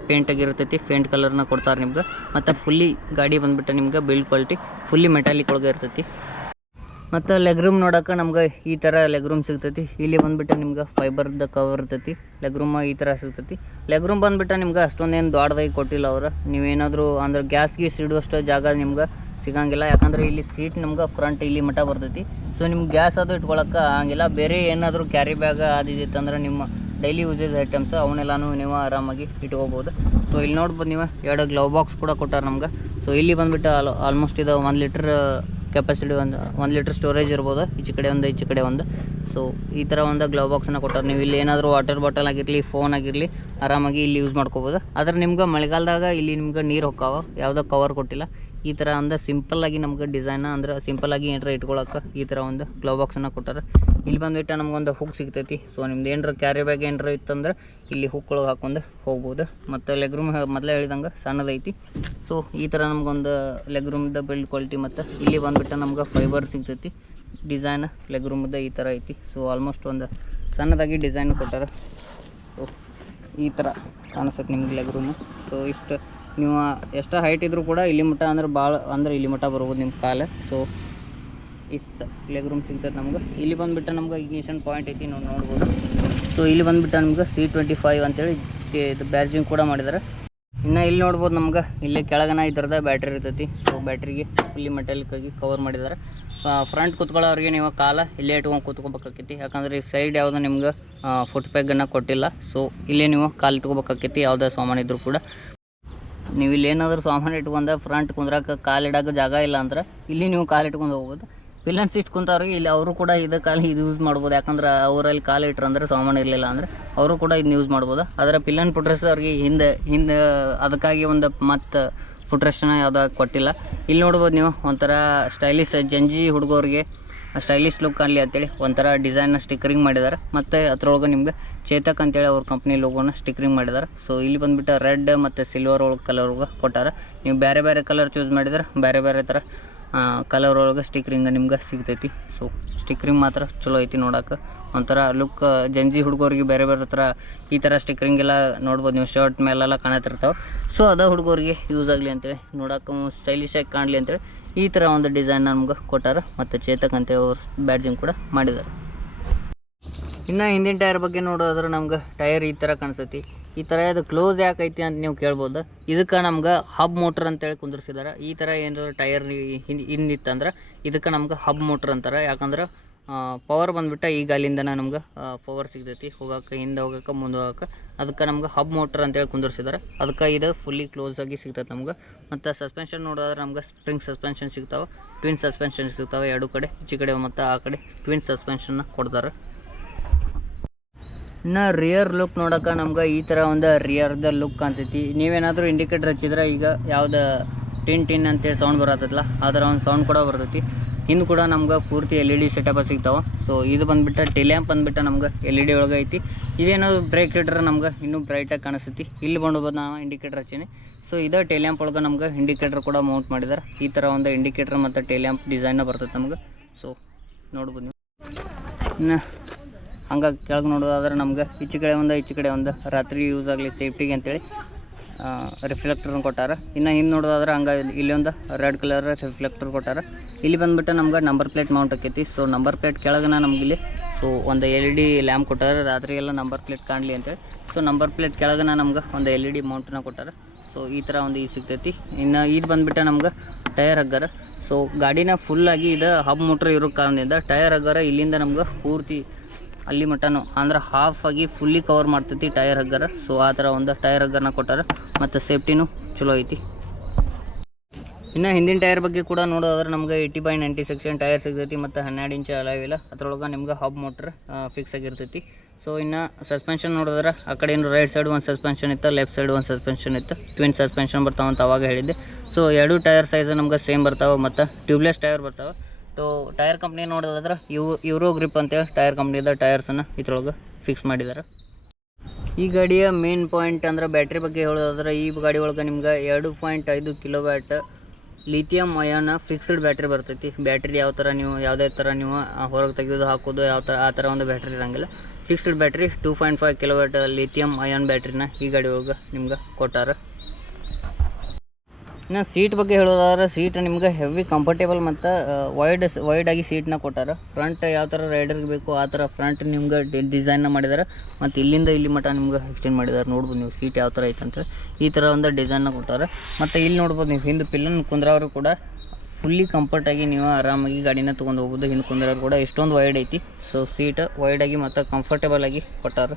ಪೇಂಟ್ ಆಗಿರ್ತೈತಿ. ಪೇಂಟ್ ಕಲರ್ನ ಕೊಡ್ತಾರೆ ನಿಮ್ಗೆ. ಮತ್ತು ಫುಲ್ಲಿ ಗಾಡಿ ಬಂದುಬಿಟ್ಟು ನಿಮ್ಗೆ ಬಿಲ್ಡ್ ಕ್ವಾಲಿಟಿ ಫುಲ್ಲಿ ಮೆಟಾಲಿಕ್ ಒಳಗೆ ಇರ್ತೈತಿ. ಮತ್ತು ಲೆಗ್ ರೂಮ್ ನೋಡೋಕೆ ನಮ್ಗೆ ಈ ಥರ ಲೆಗ್ ರೂಮ್ ಸಿಗ್ತೈತಿ. ಇಲ್ಲಿ ಬಂದುಬಿಟ್ಟು ನಿಮ್ಗೆ ಫೈಬರ್ದ ಕವರ್ ಇರ್ತೈತಿ. ಲೆಗ್ ರೂಮ್ ಈ ಥರ ಸಿಗ್ತೈತಿ. ಲೆಗ್ ರೂಮ್ ಬಂದುಬಿಟ್ಟು ನಿಮ್ಗೆ ಅಷ್ಟೊಂದೇನು ದೊಡ್ಡದಾಗಿ ಕೊಟ್ಟಿಲ್ಲ ಅವರು. ನೀವೇನಾದರೂ ಅಂದ್ರೆ ಗ್ಯಾಸ್ಗೆ ಇಡುವಷ್ಟು ಜಾಗ ನಿಮ್ಗೆ ಸಿಗೋಂಗಿಲ್ಲ. ಯಾಕಂದರೆ ಇಲ್ಲಿ ಸೀಟ್ ನಮ್ಗೆ ಫ್ರಂಟ್ ಇಲ್ಲಿ ಮಟ್ಟ ಬರ್ತೈತಿ. ಸೊ ನಿಮ್ಗೆ ಗ್ಯಾಸ್ ಅದು ಇಟ್ಕೊಳಕ್ಕೆ ಆಗಂಗಿಲ್ಲ. ಬೇರೆ ಏನಾದರೂ ಕ್ಯಾರಿ ಬ್ಯಾಗ್ ಅದಿತ್ತಂದ್ರೆ ನಿಮ್ಮ ಡೈಲಿ ಯೂಸೇಜ್ ಐಟಮ್ಸ್ ಅವನ್ನೆಲ್ಲನೂ ನೀವು ಆರಾಮಾಗಿ ಇಟ್ಕೋಬೋದು. ಸೊ ಇಲ್ಲಿ ನೋಡ್ಬೋದು ನೀವು 2 ಗ್ಲವ್ ಬಾಕ್ಸ್ ಕೂಡ ಕೊಟ್ಟಾರೆ ನಮ್ಗೆ. ಸೊ ಇಲ್ಲಿ ಬಂದುಬಿಟ್ಟು ಆಲ್ಮೋಸ್ಟ್ ಇದು 1 ಲೀಟ್ರ್ ಕೆಪಾಸಿಟಿ, 1 ಲೀಟ್ರ್ ಸ್ಟೋರೇಜ್ ಇರ್ಬೋದು. ಈಚೆ ಕಡೆ ಒಂದು. ಸೊ ಈ ಥರ ಒಂದು ಗ್ಲವ್ ಬಾಕ್ಸನ್ನು ಕೊಟ್ಟಾರೆ. ನೀವು ಇಲ್ಲಿ ಏನಾದರೂ ವಾಟರ್ ಬಾಟಲ್ ಆಗಿರಲಿ, ಫೋನ್ ಆಗಿರಲಿ ಆರಾಮಾಗಿ ಇಲ್ಲಿ ಯೂಸ್ ಮಾಡ್ಕೋಬೋದು. ಆದರೆ ನಿಮ್ಗೆ ಮಳೆಗಾಲದಾಗ ಇಲ್ಲಿ ನಿಮ್ಗೆ ನೀರು ಹೊಕ್ಕಾವ, ಯಾವುದೋ ಕವರ್ ಕೊಟ್ಟಿಲ್ಲ. ಈ ಥರ ಒಂದು ಸಿಂಪಲ್ಲಾಗಿ ನಮ್ಗೆ ಡಿಸೈನ ಅಂದ್ರೆ ಸಿಂಪಲ್ಲಾಗಿ ಏನಾರ ಇಟ್ಕೊಳಕ್ಕೆ ಈ ಥರ ಒಂದು ಗ್ಲೋ ಬಾಕ್ಸನ್ನು ಕೊಟ್ಟಾರೆ. ಇಲ್ಲಿ ಬಂದುಬಿಟ್ಟು ನಮ್ಗೊಂದು ಹುಕ್ ಸಿಗ್ತೈತಿ. ಸೊ ನಿಮ್ದು ಏನಾರ ಕ್ಯಾರಿ ಬ್ಯಾಗ್ ಏನಾರ ಇತ್ತಂದ್ರೆ ಇಲ್ಲಿ ಹುಕ್ಕೊಳಗೆ ಹಾಕೊಂಡು ಹೋಗ್ಬೋದು. ಮತ್ತು ಲೆಗ್ ರೂಮ್ ಮೊದಲೇ ಹೇಳಿದಂಗೆ ಸಣ್ಣದೈತಿ. ಸೊ ಈ ಥರ ನಮ್ಗೊಂದು ಲೆಗ್ ರೂಮ್ದ ಬಿಲ್ಡ್ ಕ್ವಾಲಿಟಿ. ಮತ್ತು ಇಲ್ಲಿ ಬಂದುಬಿಟ್ಟು ನಮ್ಗೆ ಫೈಬರ್ ಸಿಗ್ತೈತಿ. ಡಿಸೈನ್ ಲೆಗ್ ರೂಮ್ದ ಈ ಥರ ಐತಿ. ಸೊ ಆಲ್ಮೋಸ್ಟ್ ಒಂದು ಸಣ್ಣದಾಗಿ ಡಿಸೈನ್ ಕೊಟ್ಟಾರೆ. ಸೊ ಈ ಥರ ಕಾಣಿಸ್ತೈತೆ ನಿಮ್ಗೆ ಲೆಗ್ ರೂಮು. ಸೊ ಇಷ್ಟು ನೀವು ಎಷ್ಟು ಹೈಟ್ ಇದ್ದರೂ ಕೂಡ ಇಲ್ಲಿ ಮಟ್ಟ ಅಂದ್ರೆ ಭಾಳ ಅಂದ್ರೆ ಇಲ್ಲಿ ಮಟ್ಟ ಬರ್ಬೋದು ನಿಮ್ಮ ಕಾಲು. ಸೊ ಇಷ್ಟು ಲೆಗ್ ರೂಮ್ ಸಿಗ್ತೈತೆ ನಮ್ಗೆ. ಇಲ್ಲಿ ಬಂದುಬಿಟ್ಟು ನಮ್ಗೆ ಇಗ್ನಿಷನ್ ಪಾಯಿಂಟ್ ಐತಿ, ನಾವು ನೋಡ್ಬೋದು. ಸೊ ಇಲ್ಲಿ ಬಂದುಬಿಟ್ಟು ನಮ್ಗೆ C25 ಅಂತೇಳಿ ಇದು ಬ್ಯಾರ್ಜಿಂಗ್ ಕೂಡ ಮಾಡಿದ್ದಾರೆ. ಇನ್ನು ಇಲ್ಲಿ ನೋಡ್ಬೋದು ನಮ್ಗೆ ಇಲ್ಲೇ ಕೆಳಗನ ಈ ಥರದ ಬ್ಯಾಟ್ರಿ ಇರ್ತೈತಿ. ಸೊ ಬ್ಯಾಟ್ರಿಗೆ ಫುಲ್ಲಿ ಮೆಟಾಲಿಕ್ಕಾಗಿ ಕವರ್ ಮಾಡಿದ್ದಾರೆ. ಫ್ರಂಟ್ ಕೂತ್ಕೊಳ್ಳೋರಿಗೆ ನೀವು ಕಾಲ ಇಲ್ಲೇ ಇಟ್ಕೊಂಡು ಕೂತ್ಕೋಬೇಕಾಕೈತಿ. ಯಾಕಂದ್ರೆ ಈ ಸೈಡ್ ಯಾವುದೋ ನಿಮ್ಗೆ ಫುಟ್ ಪ್ಯಾಗನ್ನು ಕೊಟ್ಟಿಲ್ಲ. ಸೊ ಇಲ್ಲೇ ನೀವು ಕಾಲು ಇಟ್ಕೋಬೇಕಾಕೈತಿ. ಯಾವುದೇ ಸಾಮಾನು ಇದ್ದರೂ ಕೂಡ ನೀವು ಇಲ್ಲಿ ಏನಾದರೂ ಸಾಮಾನು ಇಟ್ಕೊಂಡು ಫ್ರಂಟ್ ಕುಂದ್ರಕ್ಕೆ ಕಾಲು ಇಡೋಕೆ ಜಾಗ ಇಲ್ಲ ಅಂದ್ರೆ ಇಲ್ಲಿ ನೀವು ಕಾಲು ಇಟ್ಕೊಂಡು ಹೋಗ್ಬೋದು. ಪಿಲ್ಲನ್ ಸೀಟ್ ಕುಂತವ್ರಿಗೆ ಇಲ್ಲಿ ಅವರು ಕೂಡ ಇದು ಕಾಲು ಇದು ಯೂಸ್ ಮಾಡ್ಬೋದು. ಯಾಕಂದ್ರೆ ಅವರಲ್ಲಿ ಕಾಲು ಇಟ್ರಂದ್ರೆ ಸಾಮಾನು ಇರಲಿಲ್ಲ ಅಂದರೆ ಅವರು ಕೂಡ ಇದನ್ನ ಯೂಸ್ ಮಾಡ್ಬೋದು. ಆದರೆ ಪಿಲ್ಲನ್ ಫುಟ್ರೆಸ್ಟ್ ಅವ್ರಿಗೆ ಹಿಂದೆ ಅದಕ್ಕಾಗಿ ಒಂದು ಮತ್ತು ಫುಟ್ರೆಸ್ಟನ್ನ ಯಾವುದೋ ಕೊಟ್ಟಿಲ್ಲ. ಇಲ್ಲಿ ನೋಡ್ಬೋದು ನೀವು ಒಂಥರ ಸ್ಟೈಲಿಶ್ ಜಂಜಿ ಹುಡುಗರಿಗೆ ಸ್ಟೈಲಿಶ್ ಲುಕ್ ಕಾಣಲಿ ಅಂತೇಳಿ ಒಂಥರ ಡಿಸೈನ್ನ ಸ್ಟಿಕ್ಕರಿಂಗ್ ಮಾಡಿದ್ದಾರೆ. ಮತ್ತು ಅದ್ರೊಳಗೆ ನಿಮ್ಗೆ ಚೇತಕ್ ಅಂತೇಳಿ ಅವ್ರ ಕಂಪ್ನಿ ಲೋಗೋನ ಸ್ಟಿಕ್ಕರಿಂಗ್ ಮಾಡಿದ್ದಾರೆ. ಸೊ ಇಲ್ಲಿ ಬಂದುಬಿಟ್ಟು ರೆಡ್ ಮತ್ತು ಸಿಲ್ವರ್ ಒಳಗೆ ಕಲರ್ ಒಳಗೆ ಕೊಟ್ಟಾರೆ. ನೀವು ಬೇರೆ ಬೇರೆ ಕಲರ್ ಚೂಸ್ ಮಾಡಿದ್ರೆ ಬೇರೆ ಬೇರೆ ಥರ ಕಲರ್ ಒಳಗೆ ಸ್ಟಿಕ್ಕರಿಂಗ್ ನಿಮ್ಗೆ ಸಿಗ್ತೈತಿ. ಸೊ ಸ್ಟಿಕ್ಕರಿಂಗ್ ಮಾತ್ರ ಚಲೋ ಐತಿ ನೋಡೋಕೆ. ಒಂಥರ ಲುಕ್ ಜಂಜಿ ಹುಡುಗರಿಗೆ ಬೇರೆ ಬೇರೆ ಥರ ಈ ಥರ ಸ್ಟಿಕ್ಕರಿಂಗ್ ಎಲ್ಲ ನೋಡ್ಬೋದು ನೀವು, ಶರ್ಟ್ ಮೇಲೆಲ್ಲ ಕಾಣತಿರ್ತಾವೆ. ಸೊ ಅದ ಹುಡುಗರಿಗೆ ಯೂಸ್ ಆಗಲಿ ಅಂತೇಳಿ ನೋಡೋಕೆ ಸ್ಟೈಲಿಶಾಗಿ ಕಾಣಲಿ ಅಂತೇಳಿ ಈ ಥರ ಒಂದು ಡಿಸೈನ್ ನಮ್ಗೆ ಕೊಟ್ಟಾರೆ. ಮತ್ತು ಚೇತಕ್ ಅಂತೇಳಿ ಅವ್ರು ಬ್ಯಾಡ್ಜಿಂಗ್ ಕೂಡ ಮಾಡಿದ್ದಾರೆ. ಇನ್ನು ಹಿಂದಿನ ಟೈರ್ ಬಗ್ಗೆ ನೋಡೋದ್ರೆ ನಮ್ಗೆ ಟೈರ್ ಈ ಥರ ಕಾಣಿಸ್ತೈತಿ. ಈ ಥರ ಇದು ಕ್ಲೋಸ್ ಯಾಕೈತಿ ಅಂತ ನೀವು ಕೇಳ್ಬೋದು. ಇದಕ್ಕೆ ನಮ್ಗೆ ಹಬ್ ಮೋಟ್ರ್ ಅಂತೇಳಿ ಕುಂದಿರ್ಸಿದ್ದಾರೆ. ಈ ಥರ ಏನಾರು ಟೈರ್ ಹಿಂದಿತ್ತಂದ್ರೆ ಇದಕ್ಕೆ ನಮ್ಗೆ ಹಬ್ ಮೋಟ್ರ್ ಅಂತಾರೆ. ಯಾಕಂದ್ರೆ ಪವರ್ ಬಂದುಬಿಟ್ಟು ಈಗ ಅಲ್ಲಿಂದನೇ ನಮ್ಗೆ ಪವರ್ ಸಿಗ್ತೈತಿ ಹೋಗೋಕೆ, ಹಿಂದೆ ಹೋಗೋಕೆ, ಮುಂದೆ ಹೋಗೋಕೆ. ಅದಕ್ಕೆ ನಮ್ಗೆ ಹಬ್ ಮೋಟ್ರ್ ಅಂತೇಳಿ ಕುಂದಿರ್ಸಿದ್ದಾರೆ. ಅದಕ್ಕೆ ಇದು ಫುಲ್ಲಿ ಕ್ಲೋಸ್ ಆಗಿ ಸಿಗ್ತೈತೆ ನಮ್ಗೆ. ಮತ್ತು ಸಸ್ಪೆನ್ಷನ್ ನೋಡೋದ್ರೆ ನಮ್ಗೆ ಸ್ಪ್ರಿಂಗ್ ಸಸ್ಪೆನ್ಷನ್ ಸಿಗ್ತಾವೆ, ಟ್ವಿನ್ ಸಸ್ಪೆನ್ಷನ್ ಸಿಗ್ತಾವೆ. ಎರಡು ಕಡೆ ಈಚೆ ಕಡೆ ಮತ್ತು ಆ ಕಡೆ ಟ್ವಿನ್ ಸಸ್ಪೆನ್ಷನ್ನ ಕೊಡ್ತಾರೆ. ಇನ್ನು ರಿಯರ್ ಲುಕ್ ನೋಡೋಕೆ ನಮ್ಗೆ ಈ ಥರ ಒಂದು ರಿಯರ್ದ ಲುಕ್ ಕಾಣ್ತೈತಿ. ನೀವೇನಾದರೂ ಇಂಡಿಕೇಟರ್ ಹಚ್ಚಿದ್ರೆ ಈಗ ಯಾವ್ದು ಟಿನ್ ಅಂತೇಳಿ ಸೌಂಡ್ ಬರತ್ತಲ್ಲ ಆ ಥರ ಒಂದು ಸೌಂಡ್ ಕೂಡ ಬರ್ತೈತಿ. ಹಿಂದೆ ಕೂಡ ನಮ್ಗೆ ಪೂರ್ತಿ LED ಸೆಟಪ್ ಸಿಗ್ತಾವೆ. ಸೊ ಇದು ಬಂದುಬಿಟ್ಟು ಟೆಲ್ಯಾಂಪ್ ಬಂದುಬಿಟ್ಟು ನಮ್ಗೆ LED ಒಳಗೆ ಐತಿ. ಇದೇನಾದ್ರು ಬ್ರೇಕ್ ಇಟ್ರೆ ನಮ್ಗೆ ಇನ್ನೂ ಬ್ರೈಟಾಗಿ ಕಾಣಿಸ್ತೈತಿ. ಇಲ್ಲಿ ಬಂದು ನಾವು ಇಂಡಿಕೇಟರ್ ಹಚ್ಚೀನಿ. ಸೊ ಇದೇ ಟೆಲ್ಯಾಂಪ್ ಒಳಗೆ ನಮ್ಗೆ ಇಂಡಿಕೇಟರ್ ಕೂಡ ಮೌಂಟ್ ಮಾಡಿದ್ದಾರೆ. ಈ ಥರ ಒಂದು ಇಂಡಿಕೇಟರ್ ಮತ್ತು ಟೆಲ್ಯಾಂಪ್ ಡಿಸೈನ್ನ ಬರ್ತೈತೆ ನಮ್ಗೆ. ಸೊ ನೋಡ್ಬೋದು ನೀವು. ಇನ್ನು ಹಂಗೆ ಕೆಳಗೆ ನೋಡೋದಾದ್ರೆ ನಮ್ಗೆ ಈಚೆ ಕಡೆ ಒಂದು ರಾತ್ರಿ ಯೂಸ್ ಆಗಲಿ ಸೇಫ್ಟಿಗೆ ಅಂತೇಳಿ ರಿಫ್ಲೆಕ್ಟರ್ನ ಕೊಟ್ಟಾರ. ಇನ್ನು ಹಿಂದೆ ನೋಡೋದಾದ್ರೆ ಹಂಗೆ ಇಲ್ಲೊಂದು ರೆಡ್ ಕಲರ್ ರಿಫ್ಲೆಕ್ಟರ್ ಕೊಟ್ಟಾರ. ಇಲ್ಲಿ ಬಂದುಬಿಟ್ಟು ನಮ್ಗೆ ನಂಬರ್ ಪ್ಲೇಟ್ ಮೌಂಟ್ ಆಕೈತಿ. ಸೊ ನಂಬರ್ ಪ್ಲೇಟ್ ಕೆಳಗನ ನಮಗಿಲ್ಲಿ ಸೊ ಒಂದು LED ಲ್ಯಾಂಪ್ ಕೊಟ್ಟಾರ, ರಾತ್ರಿ ಎಲ್ಲ ನಂಬರ್ ಪ್ಲೇಟ್ ಕಾಣಲಿ ಅಂತೇಳಿ. ಸೊ ನಂಬರ್ ಪ್ಲೇಟ್ ಕೆಳಗನ ನಮ್ಗೆ ಒಂದು LED ಮೌಂಟನ್ನ ಕೊಟ್ಟಾರ. ಸೊ ಈ ಥರ ಒಂದು ಇದು ಸಿಗ್ತೈತಿ. ಇನ್ನು ಇದು ಬಂದುಬಿಟ್ಟು ನಮ್ಗೆ ಟೈರ್ ಹಗ್ಗರ. ಸೊ ಗಾಡಿನ ಫುಲ್ಲಾಗಿ ಇದು ಹಬ್ ಮೋಟ್ರ್ ಇರೋ ಕಾರಣದಿಂದ ಟೈರ್ ಹಗ್ಗರ ಇಲ್ಲಿಂದ ನಮ್ಗೆ ಪೂರ್ತಿ ಅಲ್ಲಿ ಮಟನು ಅಂದ್ರೆ ಹಾಫ್ ಆಗಿ ಫುಲ್ಲಿ ಕವರ್ ಮಾಡ್ತೈತಿ ಟೈರ್ ಹಗ್ಗರ. ಸೊ ಆ ಥರ ಒಂದು ಟೈರ್ ಹಗ್ಗರನ್ನ ಕೊಟ್ಟಾರ. ಮತ್ತು ಸೇಫ್ಟಿನೂ ಚಲೋ ಐತಿ. ಇನ್ನು ಹಿಂದಿನ ಟೈರ್ ಬಗ್ಗೆ ಕೂಡ ನೋಡೋದಾದ್ರೆ ನಮ್ಗೆ 80/90 ಸೆಕ್ಷನ್ ಟೈರ್ ಸಿಗ್ತೈತಿ. ಮತ್ತು 12 ಇಂಚ್ ಅಲಾಯ್ ಇಲ್ಲ. ಅದ್ರೊಳಗೆ ನಿಮ್ಗೆ ಹಬ್ ಮೋಟ್ರ್ ಫಿಕ್ಸ್ ಆಗಿರ್ತೈತಿ. ಸೊ ಇನ್ನು ಸಸ್ಪೆನ್ಷನ್ ನೋಡಿದ್ರೆ ಆ ಕಡೆ ರೈಟ್ ಸೈಡ್ ಒಂದು ಸಸ್ಪೆನ್ಷನ್ ಇತ್ತು, ಲೆಫ್ಟ್ ಸೈಡ್ ಒಂದು ಸಸ್ಪೆನ್ಷನ್ ಇತ್ತು. ಟ್ವಿನ್ ಸಸ್ಪೆನ್ಷನ್ ಬರ್ತಾವೆ ಅಂತ ಅವಾಗ ಹೇಳಿದ್ದೆ. ಸೊ ಎರಡು ಟೈರ್ ಸೈಜ್ ನಮ್ಗೆ ಸೇಮ್ ಬರ್ತಾವೆ ಮತ್ತು ಟ್ಯೂಬ್ಲೆಸ್ ಟೈರ್ ಬರ್ತಾವೆ. ಸೊ ಟೈರ್ ಕಂಪ್ನಿ ನೋಡೋದಾದ್ರೆ ಯೂರೋ ಗ್ರಿಪ್ ಅಂತೇಳಿ ಟೈರ್ ಕಂಪ್ನಿದ ಟೈರ್ಸನ್ನು ಇದ್ರೊಳಗೆ ಫಿಕ್ಸ್ ಮಾಡಿದ್ದಾರೆ. ಈ ಗಾಡಿಯ ಮೇನ್ ಪಾಯಿಂಟ್ ಅಂದ್ರೆ ಬ್ಯಾಟ್ರಿ ಬಗ್ಗೆ ಹೇಳೋದಾದ್ರೆ ಈ ಗಾಡಿ ಒಳಗೆ ನಿಮ್ಗೆ 2.5 kilowatt lithium ion fixed battery ಬರ್ತೈತಿ. ಬ್ಯಾಟ್ರಿ ಯಾವುದೇ ಥರ ನೀವು ಹೊರಗೆ ತೆಗೆದು ಹಾಕೋದು ಆ ಥರ ಒಂದು ಬ್ಯಾಟ್ರಿ ಇರೋಂಗಿಲ್ಲ. Fixed battery 2.5 kilowatt lithium ion ಬ್ಯಾಟ್ರಿನ ಈ ಗಾಡಿ ಒಳಗೆ ನಿಮ್ಗೆ ಕೊಟ್ಟಾರ. ಇನ್ನು ಸೀಟ್ ಬಗ್ಗೆ ಹೇಳೋದಾದ್ರೆ ಸೀಟ್ ನಿಮ್ಗೆ ಹೆವಿ ಕಂಫರ್ಟೇಬಲ್ ಮತ್ತು ವೈಡಾಗಿ ಸೀಟ್ನ ಕೊಟ್ಟಾರ. ಫ್ರಂಟ್ ಯಾವ ಥರ ರೈಡರ್ಗೆ ಬೇಕು ಆ ಥರ ಫ್ರಂಟ್ ನಿಮ್ಗೆ ಡಿಸೈನ್ನ ಮಾಡಿದ್ದಾರೆ. ಮತ್ತು ಇಲ್ಲಿಂದ ಇಲ್ಲಿ ಮಟ್ಟ ನಿಮ್ಗೆ ಎಕ್ಸ್ಟೆಂಡ್ ಮಾಡಿದ್ದಾರೆ. ನೋಡ್ಬೋದು ನೀವು ಸೀಟ್ ಯಾವ ಥರ ಐತೆ ಅಂತೇಳಿ ಈ ಥರ ಒಂದು ಡಿಸೈನ್ನ ಕೊಟ್ಟಾರೆ. ಮತ್ತು ಇಲ್ಲಿ ನೋಡ್ಬೋದು ನೀವು ಹಿಂದೆ ಪಿಲ್ಲನ್ ಕುಂದ್ರವರು ಕೂಡ ಫುಲ್ಲಿ ಕಂಫರ್ಟಾಗಿ ನೀವು ಆರಾಮಾಗಿ ಗಾಡಿನ ತೊಗೊಂಡು ಹೋಗ್ಬೋದು. ಹಿಂದೆ ಕುಂದ್ರವ್ರು ಕೂಡ ಎಷ್ಟೊಂದು ವೈಡ್ ಐತಿ. ಸೊ ಸೀಟ್ ವೈಡಾಗಿ ಮತ್ತು ಕಂಫರ್ಟೇಬಲ್ ಆಗಿ ಕೊಟ್ಟಾರ.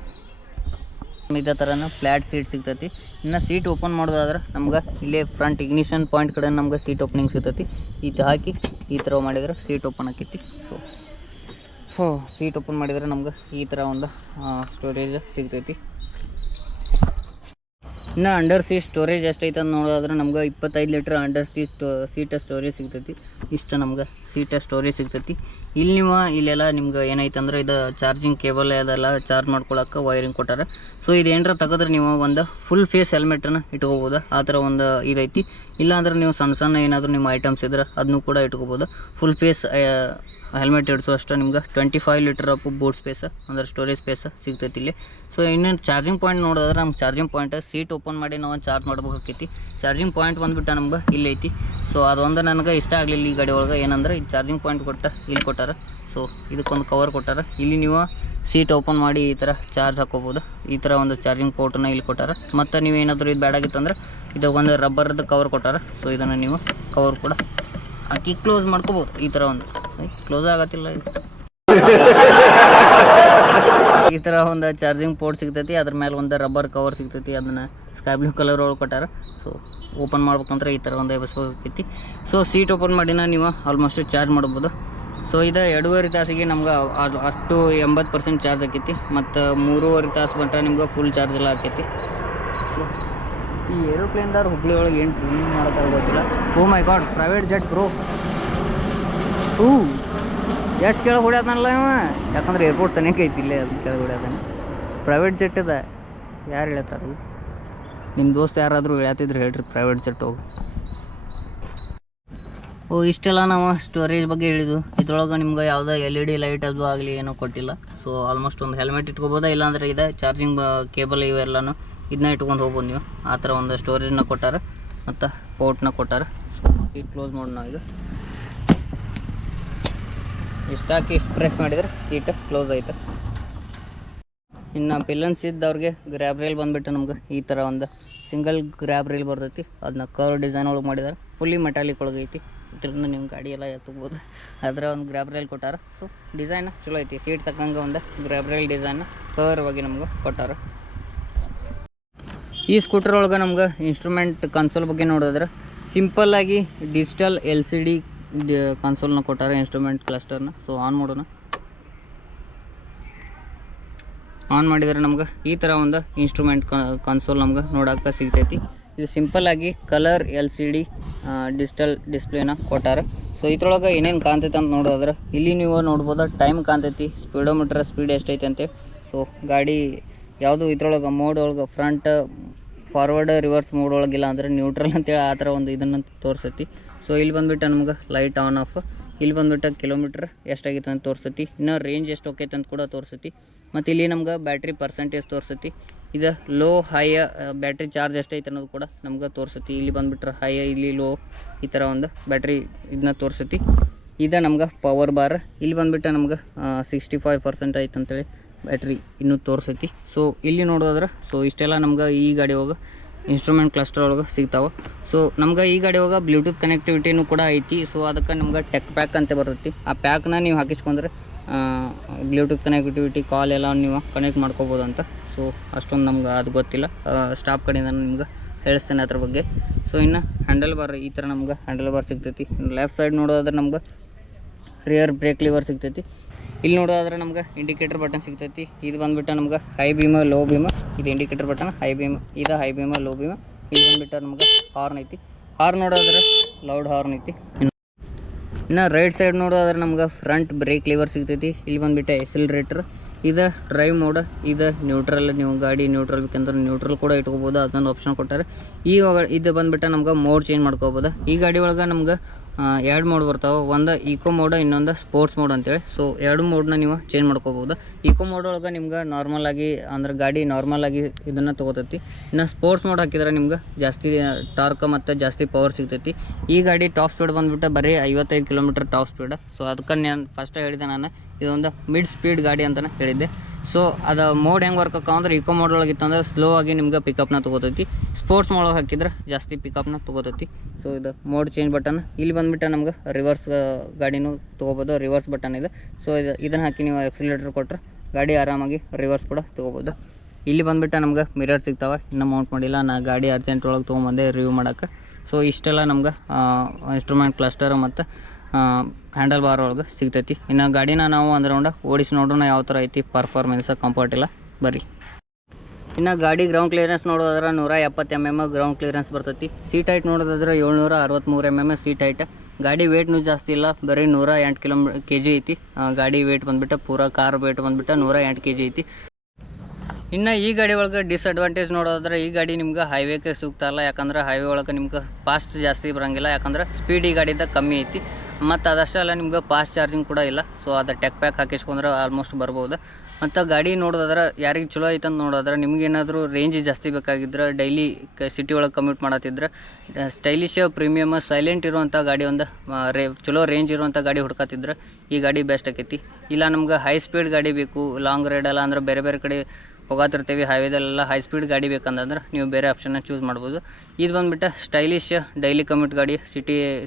ಇದೇ ಥರನ ಫ್ಲ್ಯಾಟ್ ಸೀಟ್ ಸಿಗ್ತೈತಿ. ಇನ್ನು ಸೀಟ್ ಓಪನ್ ಮಾಡೋದಾದ್ರೆ ನಮ್ಗೆ ಇಲ್ಲೇ ಫ್ರಂಟ್ ಇಗ್ನಿಷನ್ ಪಾಯಿಂಟ್ ಕಡೆ ನಮ್ಗೆ ಸೀಟ್ ಓಪನಿಂಗ್ ಸಿಗ್ತೈತಿ. ಇದು ಹಾಕಿ ಈ ಥರ ಮಾಡಿದ್ರೆ ಸೀಟ್ ಓಪನ್ ಆಕೈತಿ. ಸೊ ಸೀಟ್ ಓಪನ್ ಮಾಡಿದರೆ ನಮ್ಗೆ ಈ ಥರ ಒಂದು ಸ್ಟೋರೇಜ್ ಸಿಗ್ತೈತಿ. ಇನ್ನು ಅಂಡರ್ ಸೀಟ್ ಸ್ಟೋರೇಜ್ ಎಷ್ಟೈತೆ ಅಂತ ನೋಡೋದ್ರೆ ನಮ್ಗೆ 25 ಲೀಟ್ರ್ ಅಂಡರ್ ಸೀಟ ಸ್ಟೋರೇಜ್ ಸಿಗ್ತೈತಿ. ಇಷ್ಟು ನಮ್ಗೆ ಸೀಟ ಸ್ಟೋರೇಜ್ ಸಿಗ್ತೈತಿ. ಇಲ್ಲಿ ನೀವು ಇಲ್ಲೆಲ್ಲ ನಿಮ್ಗೆ ಏನೈತೆ ಅಂದ್ರೆ ಇದು ಚಾರ್ಜಿಂಗ್ ಕೇಬಲ್ ಅದೆಲ್ಲ ಚಾರ್ಜ್ ಮಾಡ್ಕೊಳಕ್ಕೆ ವೈರಿಂಗ್ ಕೊಟ್ಟಾರೆ. ಸೊ ಇದು ಏನರ ತೆಗೆದ್ರೆ ನೀವು ಒಂದು ಫುಲ್ ಫೇಸ್ ಹೆಲ್ಮೆಟನ್ನು ಇಟ್ಕೋಬೋದು. ಆ ಥರ ಒಂದು ಇದೈತಿ. ಇಲ್ಲಾಂದ್ರೆ ನೀವು ಸಣ್ಣ ಸಣ್ಣ ಏನಾದರೂ ನಿಮ್ಮ ಐಟಮ್ಸ್ ಇದ್ರೆ ಅದನ್ನು ಕೂಡ ಇಟ್ಕೋಬೋದು. ಫುಲ್ ಫೇಸ್ ಹೆಲ್ಮೆಟ್ ಇಡಿಸೋ ಅಷ್ಟು ನಿಮ್ಗೆ 25 ಲೀಟರ್ ಅಪ್ ಬೋರ್ಡ್ ಸ್ಪೇಸ್ ಅಂದ್ರೆ ಸ್ಟೋರೇಜ್ ಸ್ಪೇಸ್ ಸಿಗ್ತೈತಿ ಇಲ್ಲಿ. ಸೊ ಇನ್ನೇನು ಚಾರ್ಜಿಂಗ್ ಪಾಯಿಂಟ್ ನೋಡಿದ್ರೆ ನಮ್ಗೆ ಚಾರ್ಜಿಂಗ್ ಪಾಯಿಂಟ್ ಸೀಟ್ ಓಪನ್ ಮಾಡಿ ನಾವು ಚಾರ್ಜ್ ಮಾಡ್ಬೇಕಾಕೈತಿ. ಚಾರ್ಜಿಂಗ್ ಪಾಯಿಂಟ್ ಬಂದುಬಿಟ್ಟು ನಮ್ಗೆ ಇಲ್ಲಿ ಐತಿ. ಸೊ ಅದೊಂದು ನನಗೆ ಇಷ್ಟ ಆಗಲಿಲ್ಲ ಈ ಗಾಡಿ ಒಳಗೆ. ಏನಂದ್ರೆ ಈ ಚಾರ್ಜಿಂಗ್ ಪಾಯಿಂಟ್ ಇಲ್ಲಿ ಕೊಟ್ಟಾರ. ಸೊ ಇದಕ್ಕೊಂದು ಕವರ್ ಕೊಟ್ಟಾರ. ಇಲ್ಲಿ ನೀವು ಸೀಟ್ ಓಪನ್ ಮಾಡಿ ಈ ಥರ ಚಾರ್ಜ್ ಹಾಕೋಬೋದು. ಈ ಥರ ಒಂದು ಚಾರ್ಜಿಂಗ್ ಪೋರ್ಟನ್ನ ಇಲ್ಲಿ ಕೊಟ್ಟಾರ. ಮತ್ತು ನೀವು ಏನಾದರೂ ಇದು ಬೇಡಾಗಿತ್ತಂದ್ರೆ ಇದು ಒಂದು ರಬ್ಬರ್ದು ಕವರ್ ಕೊಟ್ಟಾರ. ಸೊ ಇದನ್ನು ನೀವು ಕವರ್ ಕೂಡ ಹಾಕಿ ಕ್ಲೋಸ್ ಮಾಡ್ಕೋಬೋದು. ಈ ಥರ ಒಂದು ಕ್ಲೋಸ್ ಆಗತ್ತಿಲ್ಲ ಇದು. ಈ ಥರ ಒಂದು ಚಾರ್ಜಿಂಗ್ ಪೋರ್ಟ್ ಸಿಗ್ತೈತಿ. ಅದ್ರ ಮೇಲೆ ಒಂದು ರಬ್ಬರ್ ಕವರ್ ಸಿಗ್ತೈತಿ. ಅದನ್ನು ಸ್ಕೈ ಬ್ಲೂ ಕಲರ್ ಒಳಗೆ ಕೊಟ್ಟಾರ. ಸೊ ಓಪನ್ ಮಾಡ್ಬೇಕಂದ್ರೆ ಈ ಥರ ಒಂದು ಎಬ್ಬಿಸ್ಬೇಕಾಕೈತಿ. ಸೊ ಸೀಟ್ ಓಪನ್ ಮಾಡಿನ ನೀವು ಆಲ್ಮೋಸ್ಟ್ ಚಾರ್ಜ್ ಮಾಡ್ಬೋದು. ಸೊ ಇದು 2.5 ತಾಸಿಗೆ ನಮ್ಗೆ ಅಷ್ಟು 80% ಚಾರ್ಜ್ ಆಕೈತಿ. ಮತ್ತು 3.5 ತಾಸು ಗಂಟ ನಿಮ್ಗೆ ಫುಲ್ ಚಾರ್ಜ್ ಎಲ್ಲ ಆಕೈತಿ. ಸೊ ಈ ಏರೋಪ್ಲೇನ್ದಾರು ಹುಬ್ಳಿ ಒಳಗೆ ಏನು ಟ್ರೈನಿಂಗ್ ಮಾಡ್ತಾರೆ ಗೊತ್ತಿಲ್ಲ. ಓ ಮೈ ಗಾಡ್, ಪ್ರೈವೇಟ್ ಜೆಟ್ ಬ್ರೋ. ಎಷ್ಟು ಕೆಳಗೆ ಹೊಡ್ಯಾದನಲ್ಲ ಇವ. ಯಾಕಂದ್ರೆ ಏರ್ಪೋರ್ಟ್ ಸನಿಯಕ ಐತಿ ಇಲ್ಲೇ, ಅದಕ್ಕೆ ಕೆಳಗೆ ಹೊಡ್ಯಾದಾನೆ. ಪ್ರೈವೇಟ್ ಜೆಟ್ ಅದ. ಯಾರು ಹೇಳ್ತಾರೆ? ನಿಮ್ಮ ದೋಸ್ತ ಯಾರಾದರೂ ಹೇಳ್ತಿದ್ರು ಹೇಳ್ರಿ ಪ್ರೈವೇಟ್ ಜೆಟ್ ಹೋಗಿ. ಇಷ್ಟೆಲ್ಲ ನಾವು ಸ್ಟೋರೇಜ್ ಬಗ್ಗೆ ಹೇಳಿದ್ವು. ಇದ್ರೊಳಗೆ ನಿಮ್ಗೆ ಯಾವುದೋ LED ಲೈಟ್ ಅದು ಆಗಲಿ ಏನೂ ಕೊಟ್ಟಿಲ್ಲ. ಸೊ ಆಲ್ಮೋಸ್ಟ್ ಒಂದು ಹೆಲ್ಮೆಟ್ ಇಟ್ಕೋಬೋದಾ, ಇಲ್ಲಾಂದ್ರೆ ಇದೆ ಚಾರ್ಜಿಂಗ್ ಕೇಬಲ್ ಇವೆಲ್ಲನೂ ಇದನ್ನ ಇಟ್ಕೊಂಡು ಹೋಗ್ಬೋದು ನೀವು. ಆ ಥರ ಒಂದು ಸ್ಟೋರೇಜ್ನ ಕೊಟ್ಟಾರ ಮತ್ತು ಪೋರ್ಟ್ನ ಕೊಟ್ಟಾರ. ಸೊ ಸೀಟ್ ಕ್ಲೋಸ್ ಮಾಡಿ ನಾವು ಈಗ ಇಷ್ಟು ಹಾಕಿ ಇಷ್ಟು ಪ್ರೆಸ್ ಮಾಡಿದರೆ ಸೀಟ್ ಕ್ಲೋಸ್ ಆಯ್ತು. ಇನ್ನು ಪಿಲ್ಲನ್ಸ್ ಇದ್ದವ್ರಿಗೆ ಗ್ರ್ಯಾಬ್ ರೈಲ್ ಬಂದುಬಿಟ್ಟು ನಮ್ಗೆ ಈ ಥರ ಒಂದು ಸಿಂಗಲ್ ಗ್ರ್ಯಾಬ್ ರೈಲ್ ಬರ್ತೈತಿ. ಅದನ್ನ ಕರ್ವ್ ಡಿಸೈನ್ ಒಳಗೆ ಮಾಡಿದ್ದಾರೆ. ಫುಲ್ಲಿ ಮೆಟಾಲಿಕ್ ಒಳಗೈತಿ. ಇದರಿಂದ ನೀವು ಗಾಡಿ ಎಲ್ಲ ಎತ್ತಬೋದು. ಅದರ ಒಂದು ಗ್ರ್ಯಾಬ್ ರೈಲ್ ಕೊಟ್ಟಾರ. ಸೊ ಡಿಸೈನ್ ಚಲೋ ಐತಿ. ಸೀಟ್ ತಕ್ಕಂಗೆ ಒಂದು ಗ್ರ್ಯಾಬ್ ರೈಲ್ ಡಿಸೈನ್ ಕರ್ವ್ ಆಗಿ ನಮ್ಗೆ ಕೊಟ್ಟಾರ. ಈ ಸ್ಕೂಟರ್ ಒಳಗೆ ನಮ್ಗೆ ಇನ್ಸ್ಟ್ರೂಮೆಂಟ್ ಕನ್ಸೋಲ್ ಬಗ್ಗೆ ನೋಡಿದ್ರೆ ಸಿಂಪಲ್ಲಾಗಿ ಡಿಜಿಟಲ್ LCD ಕನ್ಸೋಲ್ನ ಕೊಟ್ಟಾರ, ಇನ್ಸ್ಟ್ರೂಮೆಂಟ್ ಕ್ಲಸ್ಟರ್ನ. ಸೊ ಆನ್ ಮಾಡೋಣ. ಆನ್ ಮಾಡಿದರೆ ನಮ್ಗೆ ಈ ಥರ ಒಂದು ಇನ್ಸ್ಟ್ರೂಮೆಂಟ್ ಕನ್ಸೋಲ್ ನಮ್ಗೆ ನೋಡೋಕೆ ಸಿಗ್ತೈತಿ. ಇದು ಸಿಂಪಲ್ಲಾಗಿ ಕಲರ್ LCD ಡಿಜಿಟಲ್ ಡಿಸ್ಪ್ಲೇನ ಕೊಟ್ಟಾರ. ಸೊ ಇದ್ರೊಳಗೆ ಏನೇನು ಕಾಣ್ತೈತೆ ಅಂತ ನೋಡೋದ್ರೆ ಇಲ್ಲಿ ನೀವು ನೋಡ್ಬೋದು ಟೈಮ್ ಕಾಣ್ತೈತಿ, ಸ್ಪೀಡೋಮೀಟ್ರ್ ಸ್ಪೀಡ್ ಎಷ್ಟೈತೆ ಅಂತೇಳಿ. ಸೊ ಗಾಡಿ ಯಾವುದು ಇದ್ರೊಳಗೆ ಮೋಡ್ ಒಳಗೆ ಫ್ರಂಟ್ ಫಾರ್ವರ್ಡ್ ರಿವರ್ಸ್ ಮೋಡ್ ಒಳಗಿಲ್ಲ ಅಂದರೆ ನ್ಯೂಟ್ರಲ್ ಅಂತೇಳಿ ಆ ಥರ ಒಂದು ಇದನ್ನು ತೋರಿಸ್ತೈತಿ. ಸೊ ಇಲ್ಲಿ ಬಂದುಬಿಟ್ಟು ನಮ್ಗೆ ಲೈಟ್ ಆನ್ ಆಫ್, ಇಲ್ಲಿ ಬಂದುಬಿಟ್ಟು ಕಿಲೋಮೀಟ್ರ್ ಎಷ್ಟಾಗೈತೆ ಅಂತ ತೋರಿಸ್ತೈತಿ. ಇನ್ನು ರೇಂಜ್ ಎಷ್ಟು ಹೋಗೈತೆ ಅಂತ ಕೂಡ ತೋರಿಸ್ತೈತಿ. ಮತ್ತು ಇಲ್ಲಿ ನಮ್ಗೆ ಬ್ಯಾಟ್ರಿ ಪರ್ಸೆಂಟೇಜ್ ತೋರಿಸ್ತೈತಿ. ಇದು ಲೋ ಹೈ ಬ್ಯಾಟ್ರಿ ಚಾರ್ಜ್ ಎಷ್ಟೈತೆ ಅನ್ನೋದು ಕೂಡ ನಮ್ಗೆ ತೋರಿಸ್ತೈತಿ. ಇಲ್ಲಿ ಬಂದುಬಿಟ್ರೆ ಹೈ, ಇಲ್ಲಿ ಲೋ, ಈ ಥರ ಒಂದು ಬ್ಯಾಟ್ರಿ ಇದನ್ನ ತೋರಿಸ್ತೈತಿ. ಇದು ನಮ್ಗೆ ಪವರ್ ಬಾರ್. ಇಲ್ಲಿ ಬಂದುಬಿಟ್ಟು ನಮ್ಗೆ 65% ಐತೆ ಅಂತೇಳಿ ಬ್ಯಾಟ್ರಿ ಇನ್ನೂ ತೋರಿಸೈತಿ. ಸೊ ಇಲ್ಲಿ ನೋಡೋದ್ರೆ ಸೊ ಇಷ್ಟೆಲ್ಲ ನಮ್ಗೆ ಈ ಗಾಡಿ ಒಳಗೆ ಇನ್ಸ್ಟ್ರೂಮೆಂಟ್ ಕ್ಲಸ್ಟರ್ ಒಳಗೆ ಸಿಗ್ತಾವೆ. ಸೊ ನಮ್ಗೆ ಈ ಗಾಡಿ ಒಳಗೆ ಬ್ಲೂಟೂತ್ ಕನೆಕ್ಟಿವಿಟಿನೂ ಕೂಡ ಐತಿ. ಸೊ ಅದಕ್ಕೆ ನಮ್ಗೆ ಟೆಕ್ ಪ್ಯಾಕ್ ಅಂತ ಬರ್ತೈತಿ. ಆ ಪ್ಯಾಕ್ನ ನೀವು ಹಾಕಿಸ್ಕೊಂಡ್ರೆ ಬ್ಲೂಟೂತ್ ಕನೆಕ್ಟಿವಿಟಿ ಕಾಲ್ ಎಲ್ಲ ನೀವು ಕನೆಕ್ಟ್ ಮಾಡ್ಕೋಬೋದು ಅಂತ. ಸೊ ಅಷ್ಟೊಂದು ನಮ್ಗೆ ಅದು ಗೊತ್ತಿಲ್ಲ. ಸ್ಟಾಪ್ ಕಡೆಯಿಂದ ನಿಮ್ಗೆ ಹೇಳಿಸ್ತೇನೆ ಅದ್ರ ಬಗ್ಗೆ. ಸೊ ಇನ್ನು ಹ್ಯಾಂಡಲ್ ಬಾರ್ ಈ ಥರ ನಮ್ಗೆ ಹ್ಯಾಂಡಲ್ ಬಾರ್ ಸಿಗ್ತೈತಿ. ಲೆಫ್ಟ್ ಸೈಡ್ ನೋಡೋದ್ರೆ ನಮ್ಗೆ ರಿಯರ್ ಬ್ರೇಕ್ ಲಿವರ್ ಸಿಗ್ತೈತಿ. ಇಲ್ಲಿ ನೋಡೋದ್ರೆ ನಮ್ಗೆ ಇಂಡಿಕೇಟರ್ ಬಟನ್ ಸಿಗ್ತೈತಿ. ಇದು ಬಂದುಬಿಟ್ಟು ನಮ್ಗೆ ಹೈ ಬೀಮ್ ಲೋ ಬೀಮ್. ಇದು ಇಂಡಿಕೇಟರ್ ಬಟನ್ ಹೈ ಬೀಮ್, ಇದು ಹೈ ಬೀಮ್ ಲೋ ಬೀಮ್. ಇದು ಬಂದುಬಿಟ್ಟು ನಮ್ಗೆ ಹಾರ್ನ್ ಐತಿ. ಹಾರ್ನ್ ನೋಡೋದ್ರೆ ಲೌಡ್ ಹಾರ್ನ್ ಐತಿ. ಇನ್ನು ರೈಟ್ ಸೈಡ್ ನೋಡೋದ್ರೆ ನಮ್ಗೆ ಫ್ರಂಟ್ ಬ್ರೇಕ್ ಲಿವರ್ ಸಿಗ್ತೈತಿ. ಇಲ್ಲಿ ಬಂದುಬಿಟ್ಟು ಎಕ್ಸಿಲರೇಟರ್. ಇದು ಡ್ರೈವ್ ಮೋಡ್, ಇದು ನ್ಯೂಟ್ರಲ್. ನೀವು ಗಾಡಿ ನ್ಯೂಟ್ರಲ್ ಬೇಕಂದ್ರೆ ನ್ಯೂಟ್ರಲ್ ಕೂಡ ಇಟ್ಕೋಬೋದು, ಅದೊಂದು ಆಪ್ಷನ್ ಕೊಟ್ಟಾರೆ. ಇದು ಬಂದುಬಿಟ್ಟು ನಮ್ಗೆ ಮೋಡ್ ಚೇಂಜ್ ಮಾಡ್ಕೋಬೋದು. ಈ ಗಾಡಿ ಒಳಗೆ ನಮ್ಗೆ 2 ಮೋಡ್ ಬರ್ತಾವೆ. ಒಂದು ಈಕೋ ಮೋಡ್, ಇನ್ನೊಂದು ಸ್ಪೋರ್ಟ್ಸ್ ಮೋಡ್ ಅಂತೇಳಿ. ಸೊ 2 ಮೋಡ್ನ ನೀವು ಚೇಂಜ್ ಮಾಡ್ಕೋಬೋದು. ಈಕೋ ಮೋಡ್ ಒಳಗೆ ನಿಮ್ಗೆ ನಾರ್ಮಲಾಗಿ ಅಂದ್ರೆ ಗಾಡಿ ನಾರ್ಮಲಾಗಿ ಇದನ್ನು ತೊಗೋತೈತಿ. ಇನ್ನು ಸ್ಪೋರ್ಟ್ಸ್ ಮೋಡ್ ಹಾಕಿದ್ರೆ ನಿಮ್ಗೆ ಜಾಸ್ತಿ ಟಾರ್ಕ್ ಮತ್ತು ಜಾಸ್ತಿ ಪವರ್ ಸಿಗ್ತೈತಿ. ಈ ಗಾಡಿ ಟಾಪ್ ಸ್ಪೀಡ್ ಬಂದುಬಿಟ್ಟು ಬರೀ 55 ಕಿಲೋಮೀಟರ್ ಟಾಪ್ ಸ್ಪೀಡ್. ಸೊ ಅದಕ್ಕೆ ನಾನು ಫಸ್ಟ್ ಹೇಳಿದೆ, ನಾನು ಇದೊಂದು ಮಿಡ್ ಸ್ಪೀಡ್ ಗಾಡಿ ಅಂತಲೇ ಹೇಳಿದ್ದೆ. ಸೊ ಅದು ಮೋಡ್ ಹೆಂಗೆ ವರ್ಕ್ ಅಂದ್ರೆ ಈಕೋ ಮೋಡ್ ಒಳಗಿತ್ತು ಅಂದ್ರೆ ಸ್ಲೋ ಆಗಿ ನಿಮ್ಗೆ ಪಿಕಪ್ನ ತೊಗೋತೈತಿ. ಸ್ಪೋರ್ಟ್ಸ್ ಮೋಡ್ ಒಳಗೆ ಹಾಕಿದ್ರೆ ಜಾಸ್ತಿ ಪಿಕಪ್ನ ತೊಗೋತೈತಿ. ಸೊ ಇದು ಮೋಡ್ ಚೇಂಜ್ ಬಟನ್. ಇಲ್ಲಿ ಬಂದುಬಿಟ್ಟು ನಮ್ಗೆ ರಿವರ್ಸ್ ಗಾಡಿನೂ ತೊಗೋಬೋದು, ರಿವರ್ಸ್ ಬಟನ್ ಇದೆ. ಸೊ ಇದನ್ನು ಹಾಕಿ ನೀವು ಎಕ್ಸಿಲೇಟರ್ ಕೊಟ್ಟರೆ ಗಾಡಿ ಆರಾಮಾಗಿ ರಿವರ್ಸ್ ಕೂಡ ತೊಗೋಬೋದು. ಇಲ್ಲಿ ಬಂದುಬಿಟ್ಟು ನಮ್ಗೆ ಮಿರರ್ ಸಿಗ್ತಾವೆ. ಇನ್ನೂ ಮೌಂಟ್ ಮಾಡಿಲ್ಲ, ನಾ ಗಾಡಿ ಅರ್ಜೆಂಟ್ ಒಳಗೆ ತೊಗೊಂಬಂದೆ ರಿವ್ಯೂ ಮಾಡೋಕ್ಕೆ. ಸೊ ಇಷ್ಟೆಲ್ಲ ನಮ್ಗೆ ಇನ್ಸ್ಟ್ರೂಮೆಂಟ್ ಕ್ಲಸ್ಟರ್ ಮತ್ತು ಹ್ಯಾಂಡಲ್ ಬಾರ್ ಒಳಗೆ ಸಿಗ್ತೈತಿ. ಇನ್ನು ಗಾಡಿನ ನಾವು ಒಂದು ರೌಂಡ ಓಡಿಸಿ ನೋಡೋಣ ಯಾವ ಥರ ಐತಿ ಪರ್ಫಾರ್ಮೆನ್ಸ್, ಕಂಫರ್ಟ್ ಇಲ್ಲ. ಬರ್ರಿ. ಇನ್ನು ಗಾಡಿ ಗ್ರೌಂಡ್ ಕ್ಲಿಯರೆನ್ಸ್ ನೋಡೋದಾದ್ರೆ 170 mm ಗ್ರೌಂಡ್ ಕ್ಲಿಯರೆನ್ಸ್ ಬರ್ತೈತಿ. ಸೀಟ್ ಹೈಟ್ ನೋಡೋದಾದ್ರೆ 763 mm ಸೀಟ್ ಹೈಟ್. ಗಾಡಿ ವೇಟ್ನು ಜಾಸ್ತಿ ಇಲ್ಲ, ಬರೀ 108 kg ಐತಿ. ಗಾಡಿ ವೇಟ್ ಬಂದುಬಿಟ್ಟು ಪೂರಾ ಕಾರ್ ವೇಟ್ ಬಂದುಬಿಟ್ಟು 108 kg ಐತಿ. ಇನ್ನು ಈ ಗಾಡಿ ಒಳಗೆ ಡಿಸ್ಅಡ್ವಾಂಟೇಜ್ ನೋಡೋದಾದ್ರೆ ಈ ಗಾಡಿ ನಿಮ್ಗೆ ಹೈವೇಗೆ ಸೂಕ್ತ ಅಲ್ಲ. ಯಾಕಂದ್ರೆ ಹೈವೇ ಒಳಗೆ ನಿಮ್ಗೆ ಫಾಸ್ಟ್ ಜಾಸ್ತಿ ಬರೋಂಗಿಲ್ಲ. ಯಾಕಂದ್ರೆ ಸ್ಪೀಡ್ ಈ ಗಾಡಿದ ಕಮ್ಮಿ ಐತಿ. ಮತ್ತು ಅದಷ್ಟೇ ಅಲ್ಲ, ನಿಮ್ಗೆ ಫಾಸ್ಟ್ ಚಾರ್ಜಿಂಗ್ ಕೂಡ ಇಲ್ಲ. ಸೊ ಅದು ಟೆಕ್ ಪ್ಯಾಕ್ ಹಾಕಿಸ್ಕೊಂಡ್ರೆ ಆಲ್ಮೋಸ್ಟ್ ಬರ್ಬೋದು. ಮತ್ತು ಗಾಡಿ ನೋಡೋದಾದ್ರೆ ಯಾರಿಗೆ ಚಲೋ ಐತೆ ಅಂತ ನೋಡೋದ್ರೆ, ನಿಮ್ಗೇನಾದರೂ ರೇಂಜ್ ಜಾಸ್ತಿ ಬೇಕಾಗಿದ್ರೆ, ಡೈಲಿ ಸಿಟಿ ಒಳಗೆ ಕಮ್ಯೂಟ್ ಮಾಡತ್ತಿದ್ರೆ, ಸ್ಟೈಲಿಶ್ ಪ್ರೀಮಿಯಮ್ ಸೈಲೆಂಟ್ ಇರುವಂಥ ಗಾಡಿ ಒಂದು ಚಲೋ ರೇಂಜ್ ಇರುವಂಥ ಗಾಡಿ ಹುಡ್ಕತ್ತಿದ್ರೆ ಈ ಗಾಡಿ ಬೆಸ್ಟ್ ಆಕೈತಿ. ಇಲ್ಲ ನಮ್ಗೆ ಹೈ ಸ್ಪೀಡ್ ಗಾಡಿ ಬೇಕು, ಲಾಂಗ್ ರೈಡಲ್ಲ ಅಂದ್ರೆ ಬೇರೆ ಬೇರೆ ಕಡೆ ಹೋಗಾತಿರ್ತೀವಿ, ಹೈವೇದಲ್ಲೆಲ್ಲ ಹೈ ಸ್ಪೀಡ್ ಗಾಡಿ ಬೇಕಂದ್ರೆ ನೀವು ಬೇರೆ ಆಪ್ಷನ್ನ ಚೂಸ್ ಮಾಡ್ಬೋದು. ಇದು ಬಂದುಬಿಟ್ಟು ಸ್ಟೈಲಿಶ್ ಡೈಲಿ ಕಮ್ಯೂಟ್ ಗಾಡಿ,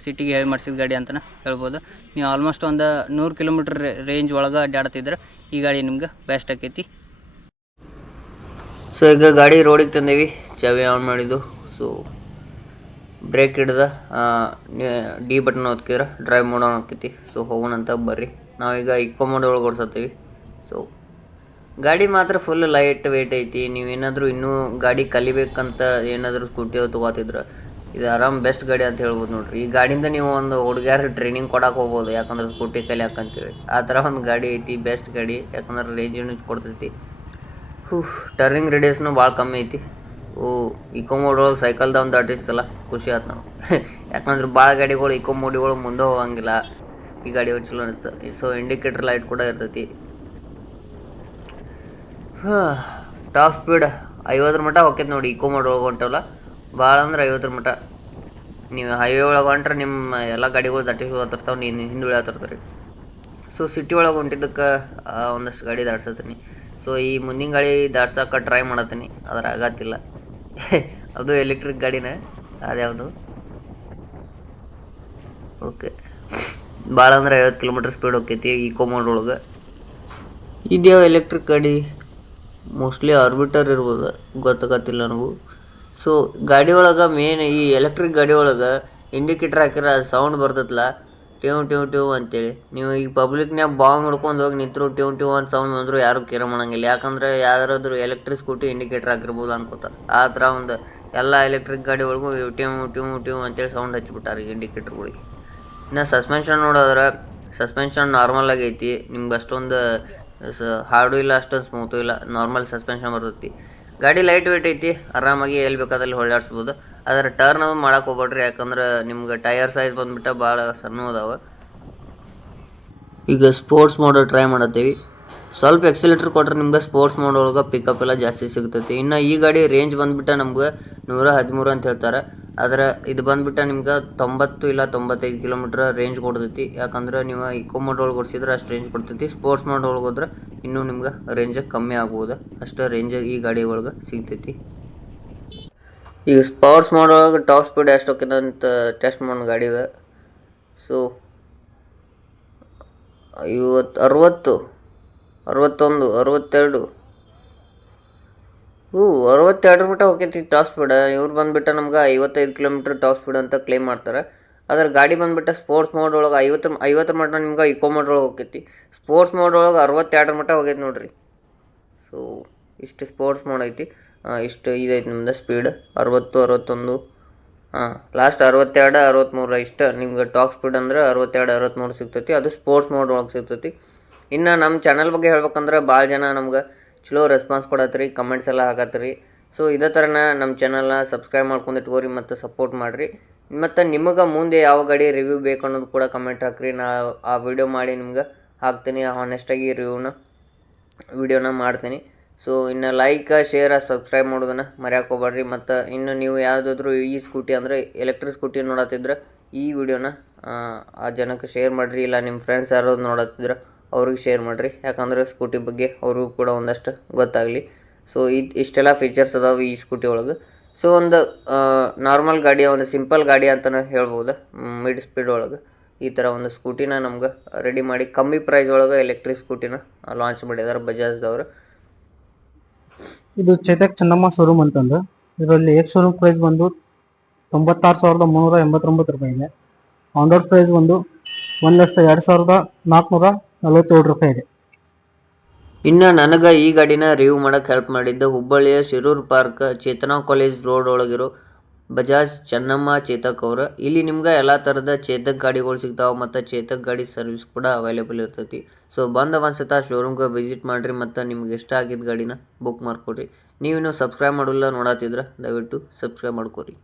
ಸಿಟಿಗೆ ಹೇಳಿ ಮಾಡಿಸಿದ ಗಾಡಿ ಅಂತಲೇ ಹೇಳ್ಬೋದು. ನೀವು ಆಲ್ಮೋಸ್ಟ್ ಒಂದು 100 km ರೇಂಜ್ ಒಳಗೆ ಅಡ್ಡಾಡ್ತಿದ್ರೆ ಈ ಗಾಡಿ ನಿಮ್ಗೆ ಬೆಸ್ಟ್ ಆಕೈತಿ. ಸೊ ಈಗ ಗಾಡಿ ರೋಡಿಗೆ ತಂದೇವಿ, ಚಾವಿ ಆನ್ ಮಾಡಿದ್ದು. ಸೊ ಬ್ರೇಕ್ ಹಿಡ್ದ ಡಿ ಬಟನ್ ಒತ್ತಿದ್ರೆ ಡ್ರೈವ್ ಮೋಡ್ ಆನ್ ಆಕೈತಿ. ಸೊ ಹೋಗೋಣಂತ ಬರ್ರಿ. ನಾವೀಗ ಇಕೋ ಮೋಡ್ ಒಳಗೆ ಓಡಿಸತ್ತೀವಿ. ಸೊ ಗಾಡಿ ಮಾತ್ರ ಫುಲ್ ಲೈಟ್ ವೆಯ್ಟ್ ಐತಿ. ನೀವೇನಾದರೂ ಇನ್ನೂ ಗಾಡಿ ಕಲಿಬೇಕಂತ ಏನಾದರೂ ಸ್ಕೂಟಿ ತೊಗೋತಿದ್ರೆ ಇದು ಆರಾಮ್ ಬೆಸ್ಟ್ ಗಾಡಿ ಅಂತ ಹೇಳ್ಬೋದು ನೋಡ್ರಿ. ಈ ಗಾಡಿಯಿಂದ ನೀವು ಒಂದು ಹುಡುಗ್ಯಾರ ಟ್ರೈನಿಂಗ್ ಕೊಡಕ್ಕೆ ಹೋಗ್ಬೋದು, ಯಾಕಂದ್ರೆ ಸ್ಕೂಟಿ ಕಲಿಯಾಕಂತೇಳಿ. ಆ ಥರ ಒಂದು ಗಾಡಿ ಐತಿ, ಬೆಸ್ಟ್ ಗಾಡಿ. ಯಾಕಂದ್ರೆ ರೇಂಜ್ ಯೂನಿಟ್ ಕೊಡ್ತೈತಿ. ಟರ್ನಿಂಗ್ ರೇಡಿಯಸ್ನು ಭಾಳ ಕಮ್ಮಿ ಐತಿ. ಇಕೋ ಮೋಡ್ ಒಳಗೆ ಸೈಕಲ್ದ ಒಂದು ದಾಟಿಸ್ತಲ್ಲ, ಖುಷಿ ಆಯ್ತು ನಾವು. ಯಾಕಂದ್ರೆ ಭಾಳ ಗಾಡಿಗಳು ಇಕೋ ಮೋಡಿಗಳು ಮುಂದೆ ಹೋಗಂಗಿಲ್ಲ. ಈ ಗಾಡಿ ಚಲೋ ಅನಿಸ್ತು. ಸೊ ಇಂಡಿಕೇಟರ್ ಲೈಟ್ ಕೂಡ ಇರ್ತೈತಿ. ಟಾಪ್ ಸ್ಪೀಡ್ 50 ಮಟ್ಟ ಹೋಗ್ತೈತೆ ನೋಡಿ. ಇಕೋ ಮೋಡ್ ಒಳಗೆ ಹೊಂಟವಲ್ಲ, ಭಾಳ ಅಂದ್ರೆ 50 ಮಟ್ಟ. ನೀವು ಹೈವೇ ಒಳಗೆ ಹೊಂಟ್ರೆ ನಿಮ್ಮ ಎಲ್ಲ ಗಾಡಿಗಳು ದಾಟಿಸಿ ಹೋಗ್ತಿರ್ತಾವೆ, ನೀನು ಹಿಂದೆ ಉಳಿಯತ್ತಿರ್ತಾರೆ. ಸೊ ಸಿಟಿ ಒಳಗೆ ಹೊಂಟಿದ್ದಕ್ಕೆ ಒಂದಷ್ಟು ಗಾಡಿ ದಾಟ್ಸತ್ತೀನಿ. ಸೊ ಈ ಮುಂದಿನ ಗಾಡಿ ದಾಟ್ಸೋಕೆ ಟ್ರೈ ಮಾಡತ್ತೀನಿ, ಆದ್ರೆ ಆಗತ್ತಿಲ್ಲ. ಅದು ಎಲೆಕ್ಟ್ರಿಕ್ ಗಾಡಿನೇ. ಅದ್ಯಾವುದು ಓಕೆ, ಭಾಳ ಅಂದ್ರೆ 50 km ಸ್ಪೀಡ್ ಹೋಗ್ತೈತಿ ಇಕೋ ಮೋಡ್ ಒಳಗೆ. ಇದ್ಯಾವ ಎಲೆಕ್ಟ್ರಿಕ್ ಗಾಡಿ? ಮೋಸ್ಟ್ಲಿ ಆರ್ಬಿಟರ್ ಇರ್ಬೋದು, ಗೊತ್ತಾಗತ್ತಿಲ್ಲ ನನಗೂ. ಸೊ ಗಾಡಿ ಒಳಗೆ ಮೇನ್ ಈ ಎಲೆಕ್ಟ್ರಿಕ್ ಗಾಡಿ ಒಳಗೆ ಇಂಡಿಕೇಟರ್ ಹಾಕಿರ ಸೌಂಡ್ ಬರ್ತೈತಲ್ಲ, ಟ್ಯೂ ಟ್ಯೂ ಟ್ಯೂ ಅಂತೇಳಿ. ನೀವು ಈಗ ಪಬ್ಲಿಕ್ನಾಗ ಬಾಂಬ್ ಹಿಡ್ಕೊಂಡು ಹೋಗಿ ನಿಂತರು ಟ್ಯೂ ಟ್ಯೂ ಅಂತ ಸೌಂಡ್ ಬಂದರೂ ಯಾರು ಕೇರ್ ಮಾಡಂಗಿಲ್ಲ. ಯಾಕಂದರೆ ಯಾರಾದ್ರೂ ಎಲೆಕ್ಟ್ರಿಕ್ ಸ್ಕೂಟಿ ಇಂಡಿಕೇಟರ್ ಹಾಕಿರ್ಬೋದು ಅನ್ಕೋತಾರೆ. ಆ ಥರ ಒಂದು ಎಲ್ಲ ಎಲೆಕ್ಟ್ರಿಕ್ ಗಾಡಿ ಒಳಗೂ ಟ್ಯೂ ಟ್ಯೂ ಟ್ಯೂ ಅಂತೇಳಿ ಸೌಂಡ್ ಹಚ್ಬಿಟ್ಟಾರೆ ಈಗ ಇಂಡಿಕೇಟರ್ಗಳಿಗೆ. ಇನ್ನು ಸಸ್ಪೆನ್ಷನ್ ನೋಡೋದ್ರೆ ಸಸ್ಪೆನ್ಷನ್ ನಾರ್ಮಲ್ ಆಗೈತಿ. ನಿಮ್ಗೆ ಅಷ್ಟೊಂದು ಹಾರ್ಡು ಇಲ್ಲ, ಅಷ್ಟೊಂದು ಸ್ಮೂತು ಇಲ್ಲ, ನಾರ್ಮಲ್ ಸಸ್ಪೆನ್ಷನ್ ಬರ್ತೈತಿ. ಗಾಡಿ ಲೈಟ್ ವೇಟ್ ಐತಿ, ಆರಾಮಾಗಿ ಎಲ್ಲಿ ಬೇಕಾದಲ್ಲಿ ಹೊಳ್ಳಾಡ್ಸ್ಬೋದು. ಆದರೆ ಟರ್ನ್ ಅದು ಮಾಡಕ್ಕೆ ಹೋಗ್ಬೇಡ್ರಿ, ಯಾಕಂದ್ರೆ ನಿಮ್ಗೆ ಟೈರ್ ಸೈಜ್ ಬಂದುಬಿಟ್ಟು ಭಾಳ ಸಣ್ಣ ಅದಾವೆ. ಈಗ ಸ್ಪೋರ್ಟ್ಸ್ ಮೋಡ್ ಟ್ರೈ ಮಾಡತ್ತೀವಿ. ಸ್ವಲ್ಪ ಎಕ್ಸಿಲೇಟರ್ ಕೊಟ್ರೆ ನಿಮ್ಗೆ ಸ್ಪೋರ್ಟ್ಸ್ ಮೋಡ್ ಒಳಗೆ ಪಿಕಪ್ ಎಲ್ಲ ಜಾಸ್ತಿ ಸಿಗ್ತೈತಿ. ಇನ್ನು ಈ ಗಾಡಿ ರೇಂಜ್ ಬಂದುಬಿಟ್ಟು ನಮ್ಗೆ 113 ಅಂತ ಹೇಳ್ತಾರೆ. ಆದರೆ ಇದು ಬಂದುಬಿಟ್ಟು ನಿಮ್ಗೆ 90 ಇಲ್ಲ 95 km ರೇಂಜ್ ಕೊಡ್ತೈತಿ. ಯಾಕಂದ್ರೆ ನೀವು ಇಕೋ ಮೋಡ್ ಒಳಗೆ ಓಡಿಸಿದ್ರೆ ಅಷ್ಟು ರೇಂಜ್ ಕೊಡ್ತೈತಿ. ಸ್ಪೋರ್ಟ್ಸ್ ಮೋಡ್ ಒಳಗೆ ಹೋದ್ರೆ ಇನ್ನೂ ನಿಮ್ಗೆ ರೇಂಜ್ ಕಮ್ಮಿ ಆಗ್ಬೋದು. ಅಷ್ಟು ರೇಂಜ್ ಈ ಗಾಡಿ ಒಳಗೆ ಸಿಗ್ತೈತಿ. ಈಗ ಸ್ಪೋರ್ಟ್ಸ್ ಮೋಡ್ ಒಳಗೆ ಟಾಪ್ ಸ್ಪೀಡ್ ಎಷ್ಟು ಹೋಗ್ತದೆ ಅಂತ ಟೆಸ್ಟ್ ಮಾಡೋ ಗಾಡಿ ಇದೆ. ಸೊ 50, 60, 61, 62, 62 ಮಟ್ಟ ಹೋಗ್ತೈತಿ ಟಾಪ್ ಸ್ಪೀಡ್. ಇವ್ರು ಬಂದುಬಿಟ್ಟು ನಮ್ಗೆ 55 km ಟಾಪ್ ಸ್ಪೀಡ್ ಅಂತ ಕ್ಲೇಮ್ ಮಾಡ್ತಾರೆ. ಅದ್ರ ಗಾಡಿ ಬಂದುಬಿಟ್ಟು ಸ್ಪೋರ್ಟ್ಸ್ ಮೋಡ್ ಒಳಗೆ 50 ಮಟ್ಟ ನಿಮ್ಗೆ ಇಕೋ ಮೋಡ್ ಒಳಗೆ ಹೋಗ್ತೈತಿ. ಸ್ಪೋರ್ಟ್ಸ್ ಮೋಡ್ ಒಳಗೆ 62 ಮಟ್ಟ ಹೋಗೈತಿ ನೋಡ್ರಿ. ಸೊ ಇಷ್ಟು ಸ್ಪೋರ್ಟ್ಸ್ ಮೋಡ್ ಐತಿ. ಇಷ್ಟು ಇದೈತಿ ನಿಮ್ದು ಸ್ಪೀಡ್ 60, 61, ಲಾಸ್ಟ್ 62, 63 ಇಷ್ಟು ನಿಮ್ಗೆ ಟಾಪ್ ಸ್ಪೀಡ್ ಅಂದ್ರೆ 62, 63 ಸಿಗ್ತೈತಿ. ಅದು ಸ್ಪೋರ್ಟ್ಸ್ ಮೋಡ್ ಒಳಗೆ ಸಿಗ್ತೈತಿ. ಇನ್ನು ನಮ್ಮ ಚಾನಲ್ ಬಗ್ಗೆ ಹೇಳ್ಬೇಕಂದ್ರೆ ಭಾಳ ಜನ ನಮ್ಗೆ ಚಲೋ ರೆಸ್ಪಾನ್ಸ್ ಕೊಡತ್ರಿ, ಕಮೆಂಟ್ಸ್ ಎಲ್ಲ ಹಾಕತ್ರಿ. ಸೊ ಇದೇ ಥರನ ನಮ್ಮ ಚಾನಲ್ನ ಸಬ್ಸ್ಕ್ರೈಬ್ ಮಾಡ್ಕೊಂಡು ಇಟ್ಕೋರಿ ಮತ್ತು ಸಪೋರ್ಟ್ ಮಾಡಿರಿ. ಮತ್ತು ನಿಮಗೆ ಮುಂದೆ ಯಾವ ಗಾಡಿ ರಿವ್ಯೂ ಬೇಕು ಅನ್ನೋದು ಕೂಡ ಕಮೆಂಟ್ ಹಾಕ್ರಿ. ನಾ ಆ ವಿಡಿಯೋ ಮಾಡಿ ನಿಮ್ಗೆ ಹಾಕ್ತೀನಿ. ಹಾನೆಸ್ಟಾಗಿ ವಿಡಿಯೋನ ಮಾಡ್ತೀನಿ. ಸೊ ಇನ್ನು ಲೈಕ್, ಶೇರ್, ಸಬ್ಸ್ಕ್ರೈಬ್ ಮಾಡೋದನ್ನು ಮರ್ಯಾಕೆ ಹೋಗ್ಬೇಡ್ರಿ. ಮತ್ತು ಇನ್ನು ನೀವು ಯಾವುದಾದ್ರೂ ಈ ಸ್ಕೂಟಿ ಅಂದರೆ ಎಲೆಕ್ಟ್ರಿಕ್ ಸ್ಕೂಟಿ ನೋಡತ್ತಿದ್ರೆ ಈ ವಿಡಿಯೋನ ಆ ಜನಕ್ಕೆ ಶೇರ್ ಮಾಡಿರಿ. ಇಲ್ಲ ನಿಮ್ಮ ಫ್ರೆಂಡ್ಸ್ ಯಾರು ನೋಡತ್ತಿದ್ರೆ ಅವ್ರಿಗೆ ಶೇರ್ ಮಾಡಿರಿ. ಯಾಕಂದರೆ ಸ್ಕೂಟಿ ಬಗ್ಗೆ ಅವ್ರಿಗೂ ಕೂಡ ಒಂದಷ್ಟು ಗೊತ್ತಾಗಲಿ. ಸೊ ಇಷ್ಟೆಲ್ಲ ಫೀಚರ್ಸ್ ಅದಾವೆ ಈ ಸ್ಕೂಟಿ ಒಳಗೆ. ಸೊ ಒಂದು ನಾರ್ಮಲ್ ಗಾಡಿ, ಒಂದು ಸಿಂಪಲ್ ಗಾಡಿ ಅಂತಲೇ ಹೇಳ್ಬೋದು. ಮಿಡ್ ಸ್ಪೀಡ್ ಒಳಗೆ ಈ ಥರ ಒಂದು ಸ್ಕೂಟಿನ ನಮ್ಗೆ ರೆಡಿ ಮಾಡಿ ಕಮ್ಮಿ ಪ್ರೈಸ್ ಒಳಗೆ ಎಲೆಕ್ಟ್ರಿಕ್ ಸ್ಕೂಟಿನ ಲಾಂಚ್ ಮಾಡಿದ್ದಾರೆ ಬಜಾಜ್ದವರು. ಇದು ಚೇತಕ್ ಚನ್ನಮ್ಮ ಶೋರೂಮ್ ಅಂತಂದು. ಇದರಲ್ಲಿ ಎಕ್ಸ್ ಶೋರೂಮ್ ಪ್ರೈಸ್ ಬಂದು 96,389 ರೂಪಾಯಿ ಇದೆ. ಆನ್ ರೋಡ್ ಪ್ರೈಸ್ ಬಂದು 1,02,447 ರೂಪಾಯಿ ಇದೆ. ಇನ್ನು ನನಗೆ ಈ ಗಾಡಿನ ರಿವ್ಯೂ ಮಾಡೋಕ್ಕೆ ಹೆಲ್ಪ್ ಮಾಡಿದ್ದು ಹುಬ್ಬಳ್ಳಿಯ Shirur park Chetana college road ಒಳಗಿರೋ ಬಜಾಜ್ ಚೆನ್ನಮ್ಮ ಚೇತಕ್ ಅವರು. ಇಲ್ಲಿ ನಿಮ್ಗೆ ಎಲ್ಲ ಥರದ ಚೇತಕ್ ಗಾಡಿಗಳು ಸಿಗ್ತಾವೆ ಮತ್ತು ಚೇತಕ್ ಗಾಡಿ ಸರ್ವಿಸ್ ಕೂಡ ಅವೈಲೇಬಲ್ ಇರ್ತೈತಿ. ಸೊ ಬಂದ ಒಂದ್ಸತ ಶೋರೂಮ್ಗೆ ವಿಸಿಟ್ ಮಾಡಿರಿ ಮತ್ತು ನಿಮ್ಗೆ ಇಷ್ಟ ಆಗಿದ್ದ ಗಾಡಿನ ಬುಕ್ ಮಾಡ್ಕೊಡ್ರಿ. ನೀವಿನ್ನೂ ಸಬ್ಸ್ಕ್ರೈಬ್ ಮಾಡಿಲ್ಲ ನೋಡತ್ತಿದ್ರೆ ದಯವಿಟ್ಟು ಸಬ್ಸ್ಕ್ರೈಬ್ ಮಾಡ್ಕೊರಿ.